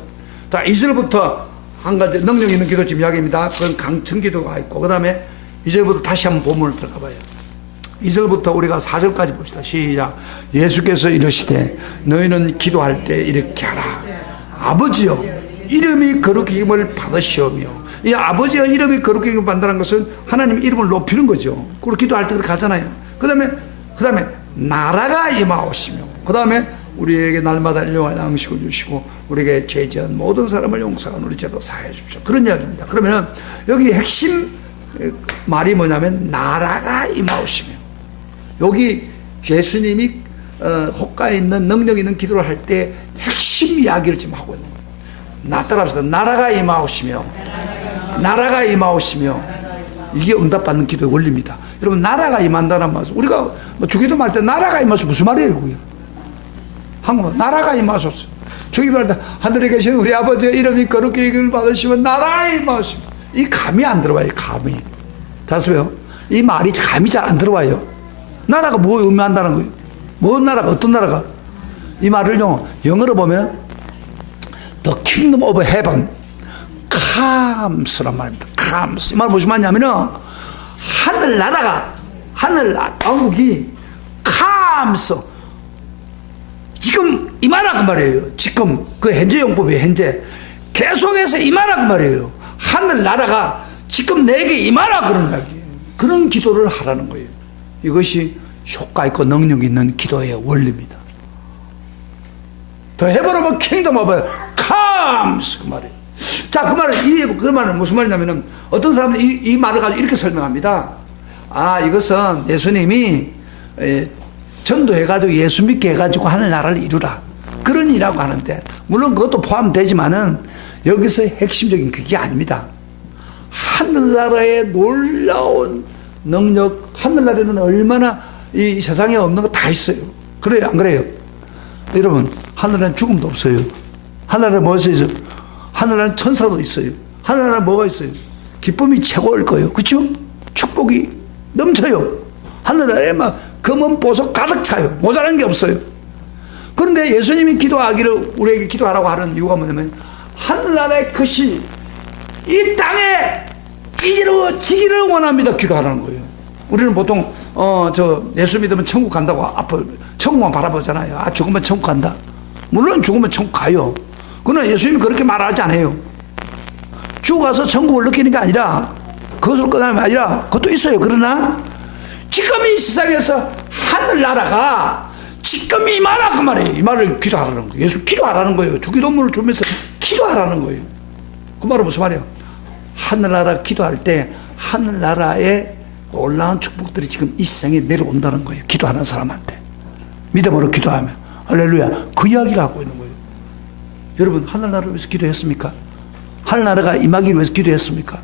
자, 2절부터 한 가지 능력 있는 기도 지금 이야기입니다. 그건 강청 기도가 있고, 그 다음에 2절부터 다시 한번 본문을 들어가 봐요. 2절부터 우리가 4절까지 봅시다. 시작. 예수께서 이르시되 너희는 기도할 때 이렇게 하라. 아버지여, 이름이 거룩히 힘을 받으시오며. 이 아버지여 이름이 거룩히 힘을 받는다는 것은 하나님 이름을 높이는 거죠. 그리고 기도할 때 그렇게 하잖아요. 그 다음에 나라가 임하오시며, 그 다음에 우리에게 날마다 일용할 양식을 주시고 우리에게 죄지은 모든 사람을 용서하는 우리 죄도 사하여 주십시오. 그런 이야기입니다. 그러면 여기 핵심 말이 뭐냐면 나라가 임하오시며, 여기 예수님이 호가에 있는 능력 있는 기도를 할 때 핵심 이야기를 지금 하고 있는 거예요. 따라합시다. 나라가 임하오시며, 나라가 임하오시며. 이게 응답받는 기도의 원리입니다. 여러분, 나라가 임한다는 말씀, 우리가 주기도 할 때 나라가 임하소서 무슨 말이에요? 그게 한국말 나라가 임하소서. 주기도 할 때 하늘에 계신 우리 아버지의 이름이 거룩히 이름을 받으시면 나라가 임하시며, 이 감이 안 들어와요. 감이. 자세요. 이 말이 감이 잘 안 들어와요. 나라가 뭐 의미한다는 거예요? 뭔 나라가, 어떤 나라가? 이 말을요, 영어로 보면 The Kingdom of Heaven, come스란 말입니다. comes. 이 말 무슨 말이냐면은 하늘나라가, 하늘나라, 왕국이 comes, 지금 임하라 그 말이에요. 지금 그 현재 용법이에요. 현재 계속해서 임하라 그 말이에요. 하늘나라가 지금 내게 임하라 그런 이야기예요. 그런 기도를 하라는 거예요. 이것이 효과 있고 능력 있는 기도의 원리입니다. 더 해보려면 킹덤 오브 comes 그 말이에요. 자, 그 말은 무슨 말이냐면은 어떤 사람은 이 말을 가지고 이렇게 설명합니다. 아, 이것은 예수님이 전도해가지고 예수 믿게 해가지고 하늘나라를 이루라, 그런 일이라고 하는데, 물론 그것도 포함되지만은 여기서 핵심적인 그게 아닙니다. 하늘나라의 놀라운 능력, 하늘나라에는 얼마나 이 세상에 없는 거 다 있어요. 그래요, 안 그래요? 여러분, 하늘에는 죽음도 없어요. 하늘에 뭐가 있어요? 하늘에는 천사도 있어요. 하늘에는 뭐가 있어요? 기쁨이 최고일 거예요. 그렇죠? 축복이 넘쳐요. 하늘에 막 금은 보석 가득 차요. 모자란 게 없어요. 그런데 예수님이 기도하기를 우리에게 기도하라고 하는 이유가 뭐냐면, 하늘나라의 것이 이 땅에 이루어지기를 원합니다. 기도하라는 거예요. 우리는 보통 예수 믿으면 천국 간다고 앞을 천국만 바라보잖아요. 아, 죽으면 천국 간다. 물론 죽으면 천국 가요. 그러나 예수님이 그렇게 말하지 않아요. 죽어서 천국을 느끼는 게 아니라, 그것으로 끝나는 게 아니라, 그것도 있어요. 그러나 지금 이 세상에서 하늘나라가 지금 임하라 그 말이에요. 이 말을 기도하라는 거예요. 예수 기도하라는 거예요. 주기도문을 주면서 기도하라는 거예요. 그 말은 무슨 말이에요? 하늘나라 기도할 때 하늘나라의 놀라운 축복들이 지금 이 세상에 내려온다는 거예요. 기도하는 사람한테 믿음으로 기도하면. 할렐루야. 그 이야기를 하고 있는 거예요. 여러분, 하늘나라를 위해서 기도했습니까? 하늘나라가 임하기 위해서 기도했습니까?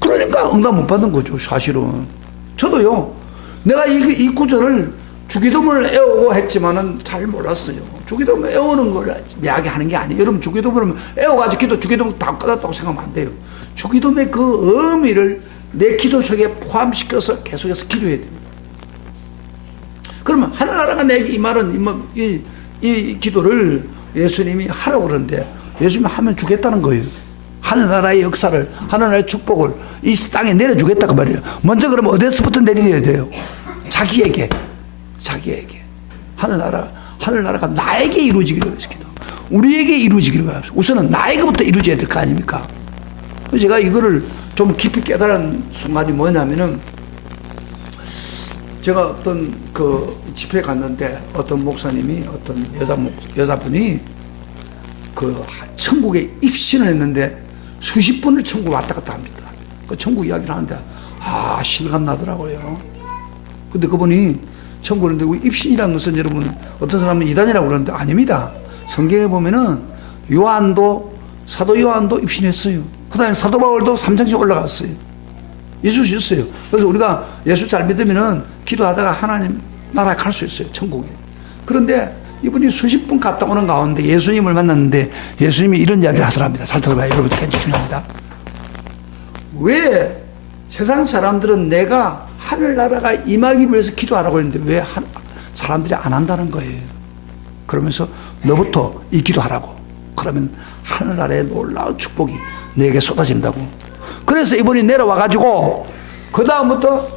그러니까 응답 못 받는 거죠, 사실은. 저도요, 내가 이 구절을 주기도문을 애우고 했지만은 잘 몰랐어요. 주기도문 애우는 걸 이야기하는 게 아니에요. 여러분, 주기도문을 애워가지고 주기도문 다 끝났다고 생각하면 안 돼요. 주기도문의 그 의미를 내 기도 속에 포함시켜서 계속해서 기도해야 됩니다. 그러면 하늘나라가 내게 이 기도를 예수님이 하라고 그러는데, 예수님이 하면 주겠다는 거예요. 하늘나라의 역사를, 하늘나라의 축복을 이 땅에 내려주겠다고 말이에요. 먼저 그러면 어디서부터 내려야 돼요? 자기에게. 하늘나라가 나에게 이루어지기를 위해서 기도, 우리에게 이루어지기를 위해서, 우선은 나에게부터 이루어져야 될 거 아닙니까? 제가 이거를 좀 깊이 깨달은 순간이 뭐냐면은, 제가 어떤 그 집회에 갔는데 어떤 목사님이, 어떤 여자분이 그 천국에 입신을 했는데 수십 번을 천국 왔다 갔다 합니다. 그 천국 이야기를 하는데, 아, 실감 나더라고요. 근데 그분이 천국인데, 입신이라는 것은 여러분, 어떤 사람은 이단이라고 그러는데 아닙니다. 성경에 보면은 사도 요한도 입신했어요. 그 다음에 사도 바울도 3장씩 올라갔어요. 예수 주셨어요. 그래서 우리가 예수 잘 믿으면은 기도하다가 하나님 나라에 갈 수 있어요, 천국에. 그런데 이분이 수십 분 갔다 오는 가운데 예수님을 만났는데, 예수님이 이런 이야기를 하더랍니다. 잘 들어봐요. 여러분, 굉장히 중요합니다. 왜 세상 사람들은 내가 하늘나라가 임하기 위해서 기도하라고 했는데 왜 사람들이 안 한다는 거예요? 그러면서 너부터 이 기도하라고. 그러면 하늘나라의 놀라운 축복이 내게 쏟아진다고. 그래서 이분이 내려와가지고 그 다음부터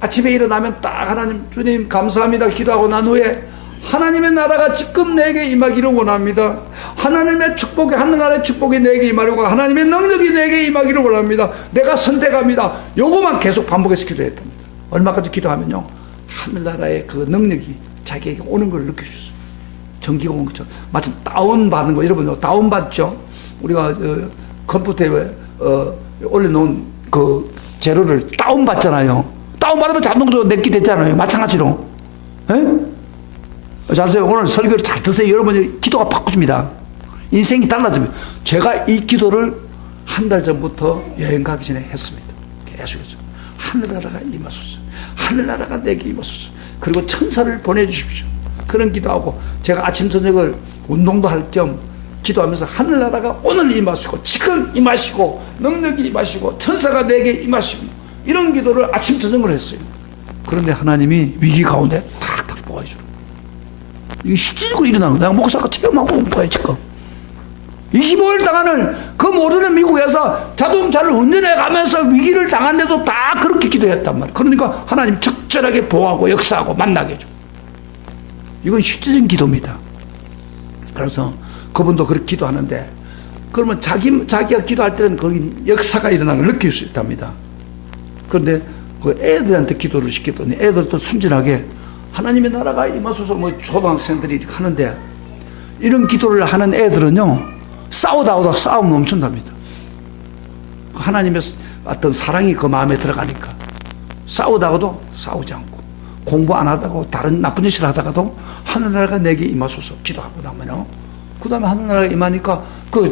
아침에 일어나면 딱 하나님, 주님 감사합니다 기도하고 난 후에, 하나님의 나라가 지금 내게 임하기를 원합니다. 하나님의 축복이, 하늘나라의 축복이 내게 임하려고, 하나님의 능력이 내게 임하기를 원합니다. 내가 선택합니다. 요거만 계속 반복해서 기도했답니다. 얼마까지 기도하면요, 하늘나라의 그 능력이 자기에게 오는 걸 느낄 수 있어요. 전기가 온 것처럼. 마침 다운받은 거, 여러분, 다운받죠? 우리가 컴퓨터에 올려놓은 그 재료를 다운받잖아요. 다운받으면 자동적으로 내게 됐잖아요. 마찬가지로. 자, 오늘 설교를 잘 듣으세요. 여러분이 기도가 바꿔줍니다. 인생이 달라집니다. 제가 이 기도를 한 달 전부터 여행 가기 전에 했습니다. 계속해서. 하늘나라가 임하소서. 하늘나라가 내게 임하소서. 그리고 천사를 보내주십시오. 그런 기도하고 제가 아침 저녁을 운동도 할 겸 기도하면서 하늘나라가 오늘 임하시고 지금 임하시고 능력이 임하시고 천사가 내게 임하시고 이런 기도를 아침 저녁을 했어요. 그런데 하나님이 위기 가운데 탁탁 보아주죠. 이게 실질적으로 일어나는 거야. 내가 목사가 체험하고 온 거야 지금. 25일 당하는 그 모르는 미국에서 자동차를 운전해 가면서 위기를 당한데도 다 그렇게 기도했단 말이야. 그러니까 하나님 적절하게 보호하고 역사하고 만나게 해줘. 이건 실질적인 기도입니다. 그래서 그분도 그렇게 기도하는데 그러면 자기가 기도할 때는 거기 역사가 일어나는 걸 느낄 수 있답니다. 그런데 그 애들한테 기도를 시켰더니 애들도 순진하게 하나님의 나라가 임하소서 뭐 초등학생들이 이렇게 하는데 이런 기도를 하는 애들은요 싸우다 싸움 멈춘답니다. 하나님의 어떤 사랑이 그 마음에 들어가니까 싸우다가도 싸우지 않고 공부 안 하다가 다른 나쁜 짓을 하다가도 하늘나라가 내게 임하소서 기도하고 나면요 그 다음에 하늘나라가 임하니까 더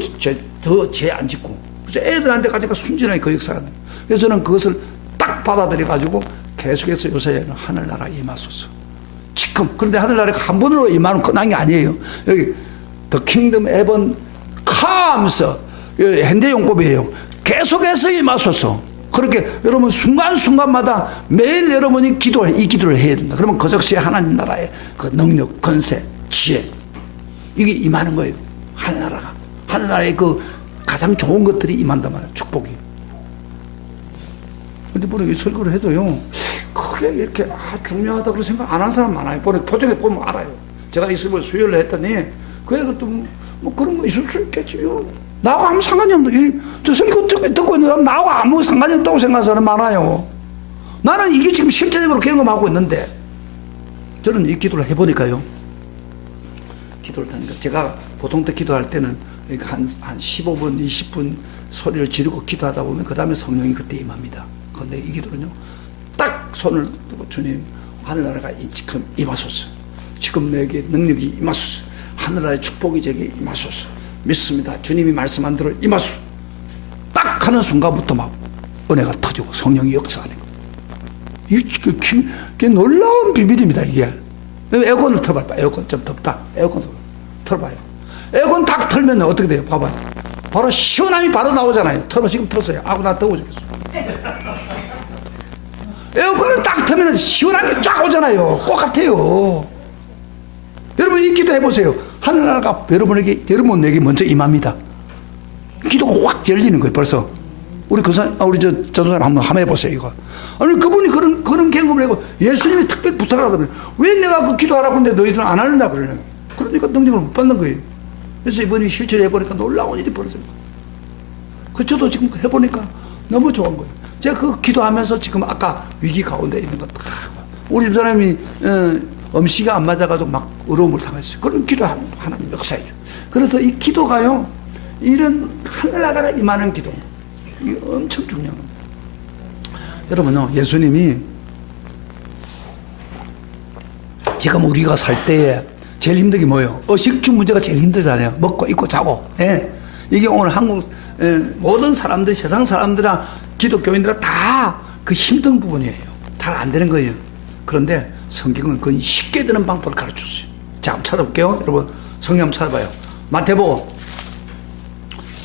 죄 안 짓고 그래서 애들한테 가지고 순진하게 그 역사가 돼요. 그래서 저는 그것을 딱 받아들여 가지고 계속해서 요새는 하늘나라 임하소서 지금. 그런데 하늘나라가 한 번으로 임하는 끝난 게 아니에요. 여기 더 킹덤 에번 하면서 현대용법이에요. 계속해서 임하소서. 그렇게 여러분 순간순간마다 매일 여러분이 이 기도를 해야 된다. 그러면 그 즉시 하나님 나라의 그 능력, 권세, 지혜 이게 임하는 거예요. 하늘나라가. 하늘나라의 그 가장 좋은 것들이 임한단 말이에요. 축복이. 근데 뭐이 설교를 해도요 크게 이렇게 중요하다 그런 생각 안 한 사람 많아요. 표정에 보면 알아요. 제가 이 설교를 수요일에 했더니 그 애들도 뭐 그런 거 있을 수 있겠지요. 나하고 아무 상관이 없는데 저 설교 듣고 있는 사람 나하고 아무 상관이 없다고 생각하는 사람 많아요. 나는 이게 지금 실제적으로 경험하고 있는데 저는 이 기도를 해보니까요 기도를 하니까 제가 보통 때 기도할 때는 한 15분 20분 소리를 지르고 기도하다 보면 그 다음에 성령이 그때 임합니다. 그런데 이 기도는요 딱 손을 두고 주님 하늘나라가 지금 임하소서. 지금 내게 능력이 임하소서. 하늘나라의 축복이 제게 임하소서. 믿습니다. 주님이 말씀한 대로 임하소서. 딱 하는 순간부터 막 은혜가 터지고 성령이 역사하는 거예요. 이게 놀라운 비밀입니다. 이게 에어컨을 틀어봐요. 에어컨 좀 덥다. 에어컨 틀어봐요. 에어컨 딱 틀면 어떻게 돼요? 봐봐요. 바로 시원함이 바로 나오잖아요. 지금 틀었어요. 아고 나 더워 죽겠어. 에어컨을 딱 틀면 시원한 게 쫙 오잖아요. 똑같아요. 여러분 이 기도 해보세요. 하늘나라가 여러분에게 먼저 임합니다. 기도가 확 열리는 거예요. 벌써 우리 전도사님 한번 해보세요. 이거 아니 그분이 그런 경험을 하고 예수님이 특별히 부탁을 하다면 왜 내가 그 기도하라고 하는데 너희들은 안 하느냐 그러냐. 그러니까 능력을 못 받는 거예요. 그래서 이번에 실제로 해보니까 놀라운 일이 벌어집니다. 저도 지금 해보니까 너무 좋은 거예요. 제가 그 기도하면서 지금 아까 위기 가운데 있는 거 다 우리 집사람이 음식이 안 맞아가지고 막 어려움을 당했어요. 그런 기도하면 하나님 역사해줘. 그래서 이 기도가요 이런 하늘나라가 임하는 기도 이게 엄청 중요한 겁니다. 여러분요 예수님이 지금 우리가 살 때에 제일 힘든 게 뭐예요? 의식주 문제가 제일 힘들잖아요. 먹고 입고 자고. 예. 이게 오늘 한국 모든 사람들 세상 사람들이나 기독교인들은 다 그 힘든 부분이에요. 잘 안 되는 거예요. 그런데 성경은 그건 쉽게 되는 방법을 가르쳤어요. 자, 한번 찾아볼게요. 여러분 성경 한번 찾아봐요. 마태복음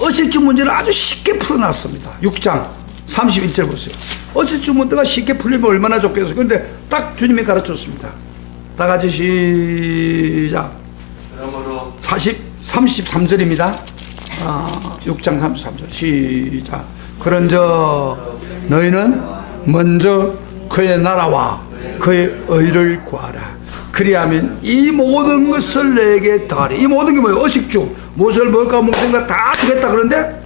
의식주 문제를 아주 쉽게 풀어놨습니다. 6장 31절 보세요. 의식주 문제가 쉽게 풀리면 얼마나 좋겠어요. 그런데 딱 주님이 가르쳤습니다. 다 같이 시작. 33절입니다. 6장 33절 시작. 그런저 너희는 먼저 그의 나라와 그의 의를 구하라. 그리하면 이 모든 것을 내게 더하리. 이 모든 게 뭐예요? 의식주 무엇을 먹을까 무엇인가 다 주겠다. 그런데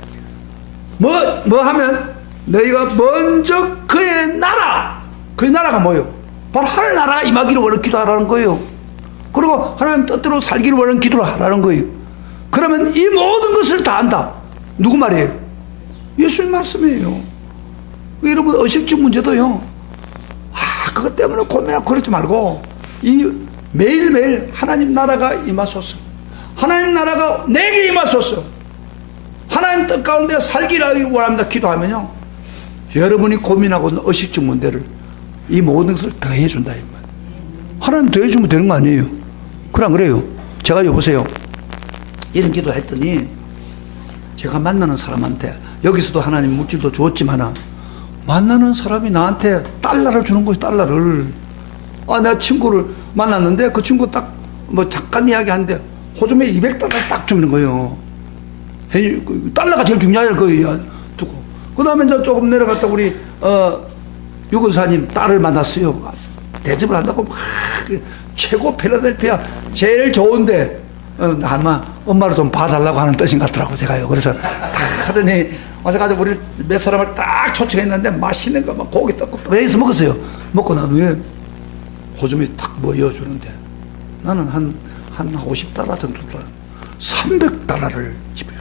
뭐 하면 너희가 먼저 그의 나라. 그의 나라가 뭐예요? 바로 하늘나라가 임하기를 원해 기도하라는 거예요. 그리고 하나님 뜻대로 살기를 원하는 기도를 하라는 거예요. 그러면 이 모든 것을 다 한다. 누구 말이에요? 예수님 말씀이에요. 여러분 의식주 문제도요. 그것 때문에 고민하고 그러지 말고 이 매일매일 하나님 나라가 임하소서. 하나님 나라가 내게 임하소서. 하나님 뜻 가운데 살기를 원합니다. 기도하면요. 여러분이 고민하고 있는 의식주 문제를 이 모든 것을 더해준다. 하나님 더해주면 되는 거 아니에요? 그래 안 그래요? 제가 여보세요. 이런 기도 했더니 제가 만나는 사람한테 여기서도 하나님 물질도 주었지만 만나는 사람이 나한테 달러를 주는 거예요. 달러를. 내가 친구를 만났는데 그 친구 딱 뭐 잠깐 이야기하는데 호주머니에 200달러 딱 주는 거예요. 달러가 제일 중요해요. 거의 두고. 그 다음에 이제 조금 내려갔다 우리 유근사님 딸을 만났어요. 대접을 한다고 막 최고 필라델피아 제일 좋은데 아마 엄마를 좀 봐달라고 하는 뜻인 것 같더라고 제가요. 그래서 딱 하더니 와서 가지고 우리 몇 사람을 딱 초청했는데 맛있는 거 막 고기 떡국 매해서 먹었어요. 먹고 난 후에 호주머니 딱 모여주는데 나는 한 50달러 정도 300달러를 집어요.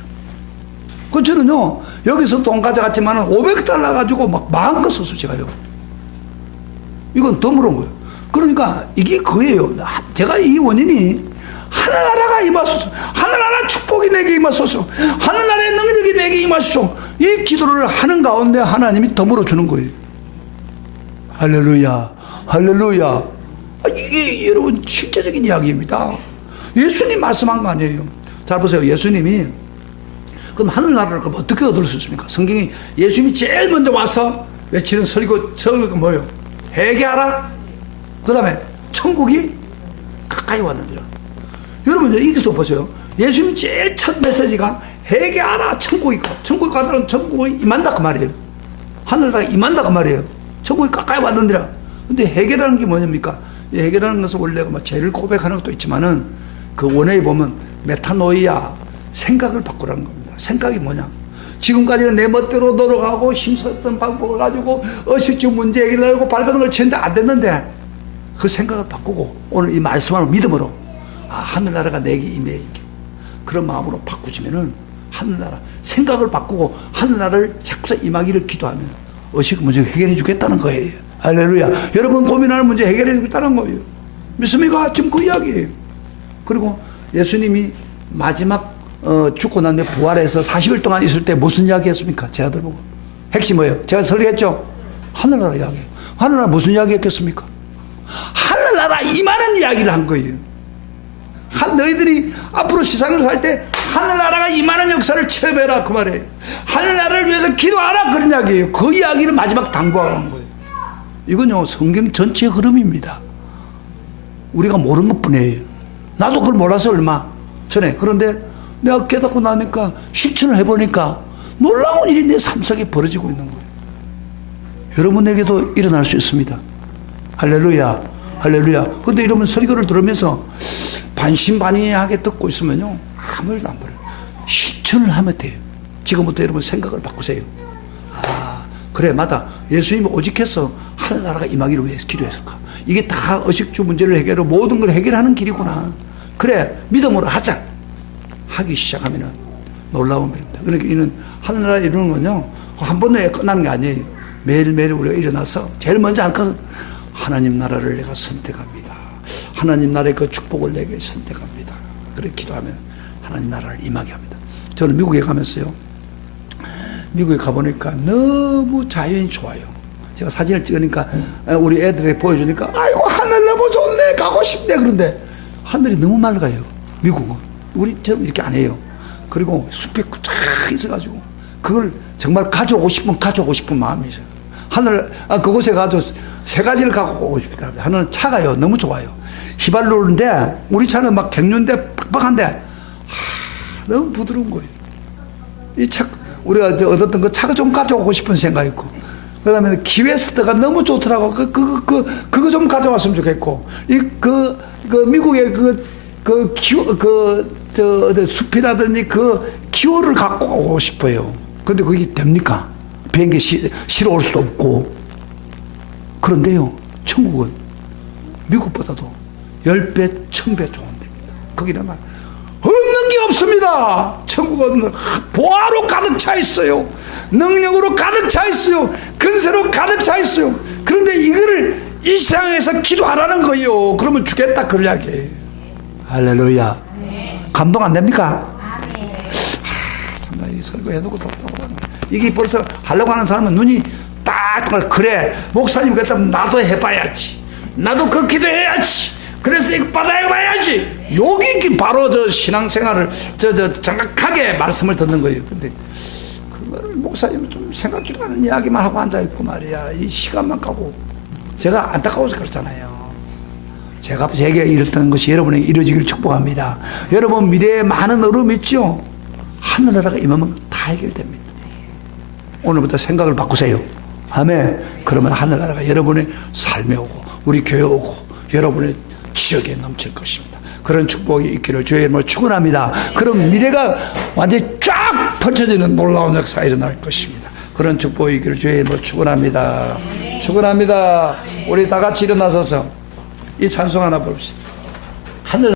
그 저는요 여기서 돈 가져갔지만 500달러 가지고 막 마음껏 썼어요. 제가요. 이건 더 물은 거예요. 그러니까 이게 그예요. 제가 이 원인이 하늘나라가 임하소서. 하늘나라 축복이 내게 임하소서. 하늘나라의 능력이 내게 임하소서. 이 기도를 하는 가운데 하나님이 덤으로 주는 거예요. 할렐루야. 할렐루야. 이게 여러분 실제적인 이야기입니다. 예수님 말씀한 거 아니에요. 잘 보세요. 예수님이 그럼 하늘나라를 그럼 어떻게 얻을 수 있습니까? 성경이 예수님이 제일 먼저 와서 외치는 설교가 뭐예요? 회개하라. 그 다음에 천국이 가까이 왔는데요. 여러분 이것도 보세요. 예수님 제일 첫 메시지가 회개하라. 천국이 가더라도 천국이 임한다 그 말이에요. 하늘나라가 임한다 그 말이에요. 천국이 가까이 왔는데요. 근데 회개라는 게 뭐냐입니까? 이 회개라는 것은 원래 죄를 고백하는 것도 있지만은 그 원어에 보면 메타노이아 생각을 바꾸라는 겁니다. 생각이 뭐냐? 지금까지는 내 멋대로 노력하고 힘썼던 방법을 가지고 의식주 문제 해결을 하고 밝은 걸 치는데 안 됐는데 그 생각을 바꾸고 오늘 이 말씀을 믿음으로 하늘나라가 내게 임해 그런 마음으로 바꾸시면은 하늘나라 생각을 바꾸고 하늘나라를 자꾸 임하기를 기도하면 의식 문제 해결해 주겠다는 거예요. 할렐루야. 여러분 고민하는 문제 해결해 주겠다는 거예요. 믿습니까? 지금 그 이야기예요. 그리고 예수님이 마지막 죽고 난 뒤에 부활해서 40일 동안 있을 때 무슨 이야기 했습니까? 제 아들 보고. 핵심 뭐예요? 제가 설계했죠? 하늘나라 이야기예요. 하늘나라 무슨 이야기 했겠습니까? 하늘나라 임하는 이야기를 한 거예요. 너희들이 앞으로 세상을 살 때 하늘나라가 임하는 역사를 체험해라 그 말이에요. 하늘나라를 위해서 기도하라 그런 이야기예요. 그 이야기를 마지막 당부하는 거예요. 이건요 성경 전체의 흐름입니다. 우리가 모르는 것뿐이에요. 나도 그걸 몰라서 얼마 전에. 그런데 내가 깨닫고 나니까 실천을 해보니까 놀라운 일이 내 삶 속에 벌어지고 있는 거예요. 여러분에게도 일어날 수 있습니다. 할렐루야. 할렐루야. 그런데 이러면 설교를 들으면서 반신반의하게 듣고 있으면요 아무 일도 안 벌어요. 실천을 하면 돼요. 지금부터 여러분 생각을 바꾸세요. 그래 맞다. 예수님이 오직해서 하늘나라가 임하기를 위해서 기도했을까. 이게 다 의식주 문제를 해결하고 모든 걸 해결하는 길이구나. 그래 믿음으로 하자. 하기 시작하면은 놀라운 일입니다. 그러니까 이는 하늘나라 이루는 건요 한 번에 끝나는 게 아니에요. 매일매일 우리가 일어나서 제일 먼저 할 것은 하나님 나라를 내가 선택합니다. 하나님 나라의 그 축복을 내게 선택합니다. 그렇게 기도하면 하나님 나라를 임하게 합니다. 저는 미국에 가면서요. 미국에 가보니까 너무 자연이 좋아요. 제가 사진을 찍으니까 우리 애들에게 보여주니까 아이고 하늘 너무 좋네 가고 싶네. 그런데 하늘이 너무 맑아요. 미국은. 우리처럼 이렇게 안 해요. 그리고 숲이 쫙 있어가지고 그걸 정말 가져오고 싶은 마음이 있어요. 하늘 그곳에 가서 세 가지를 갖고 오고 싶다. 하나는 차가요. 너무 좋아요. 휘발유인데 우리 차는 막 갱년대 빡빡한데 너무 부드러운 거예요. 이 차 우리가 얻었던 그 차가 좀 가져오고 싶은 생각이 있고 그 다음에 기웨스트가 너무 좋더라고. 그거 좀 가져왔으면 좋겠고 그 미국의 숲이라든지 그 기호를 갖고 오고 싶어요. 근데 그게 됩니까? 비행기 실어 올 수도 없고. 그런데요, 천국은 미국보다도 10배, 1000배 좋은 데입니다. 거기는 막 없는 게 없습니다. 천국은 보화로 가득 차 있어요. 능력으로 가득 차 있어요. 근세로 가득 차 있어요. 그런데 이거를 이 세상에서 기도하라는 거예요. 그러면 주겠다 그 이야기. 할렐루야. 감동 안 됩니까? 참나 이 설교해놓고 답답하다. 이게 벌써 하려고 하는 사람은 눈이 딱 그래 목사님 그랬다면 나도 해봐야지. 나도 그 기도해야지. 그래서 이거 받아봐야지. 여기 바로 저 신앙생활을 정확하게 말씀을 듣는 거예요. 근데 그거를 목사님은 좀 생각지도 않은 이야기만 하고 앉아있고 말이야. 이 시간만 가고. 제가 안타까워서 그렇잖아요. 제게 이랬던 것이 여러분에게 이루어지기를 축복합니다. 여러분 미래에 많은 어려움이 있죠. 하늘나라가 임하면 다 해결됩니다. 오늘부터 생각을 바꾸세요. 아멘. 그러면 하늘나라가 여러분의 삶에 오고 우리 교회 오고 여러분의 지역에 넘칠 것입니다. 그런 축복이 있기를 주의 이름으로 축원합니다. 그럼 미래가 완전히 쫙 펼쳐지는 놀라운 역사가 일어날 것입니다. 그런 축복이 있기를 주의 이름으로 축원합니다. 축원합니다. 우리 다 같이 일어나서서 이 찬송 하나 부릅시다. 하늘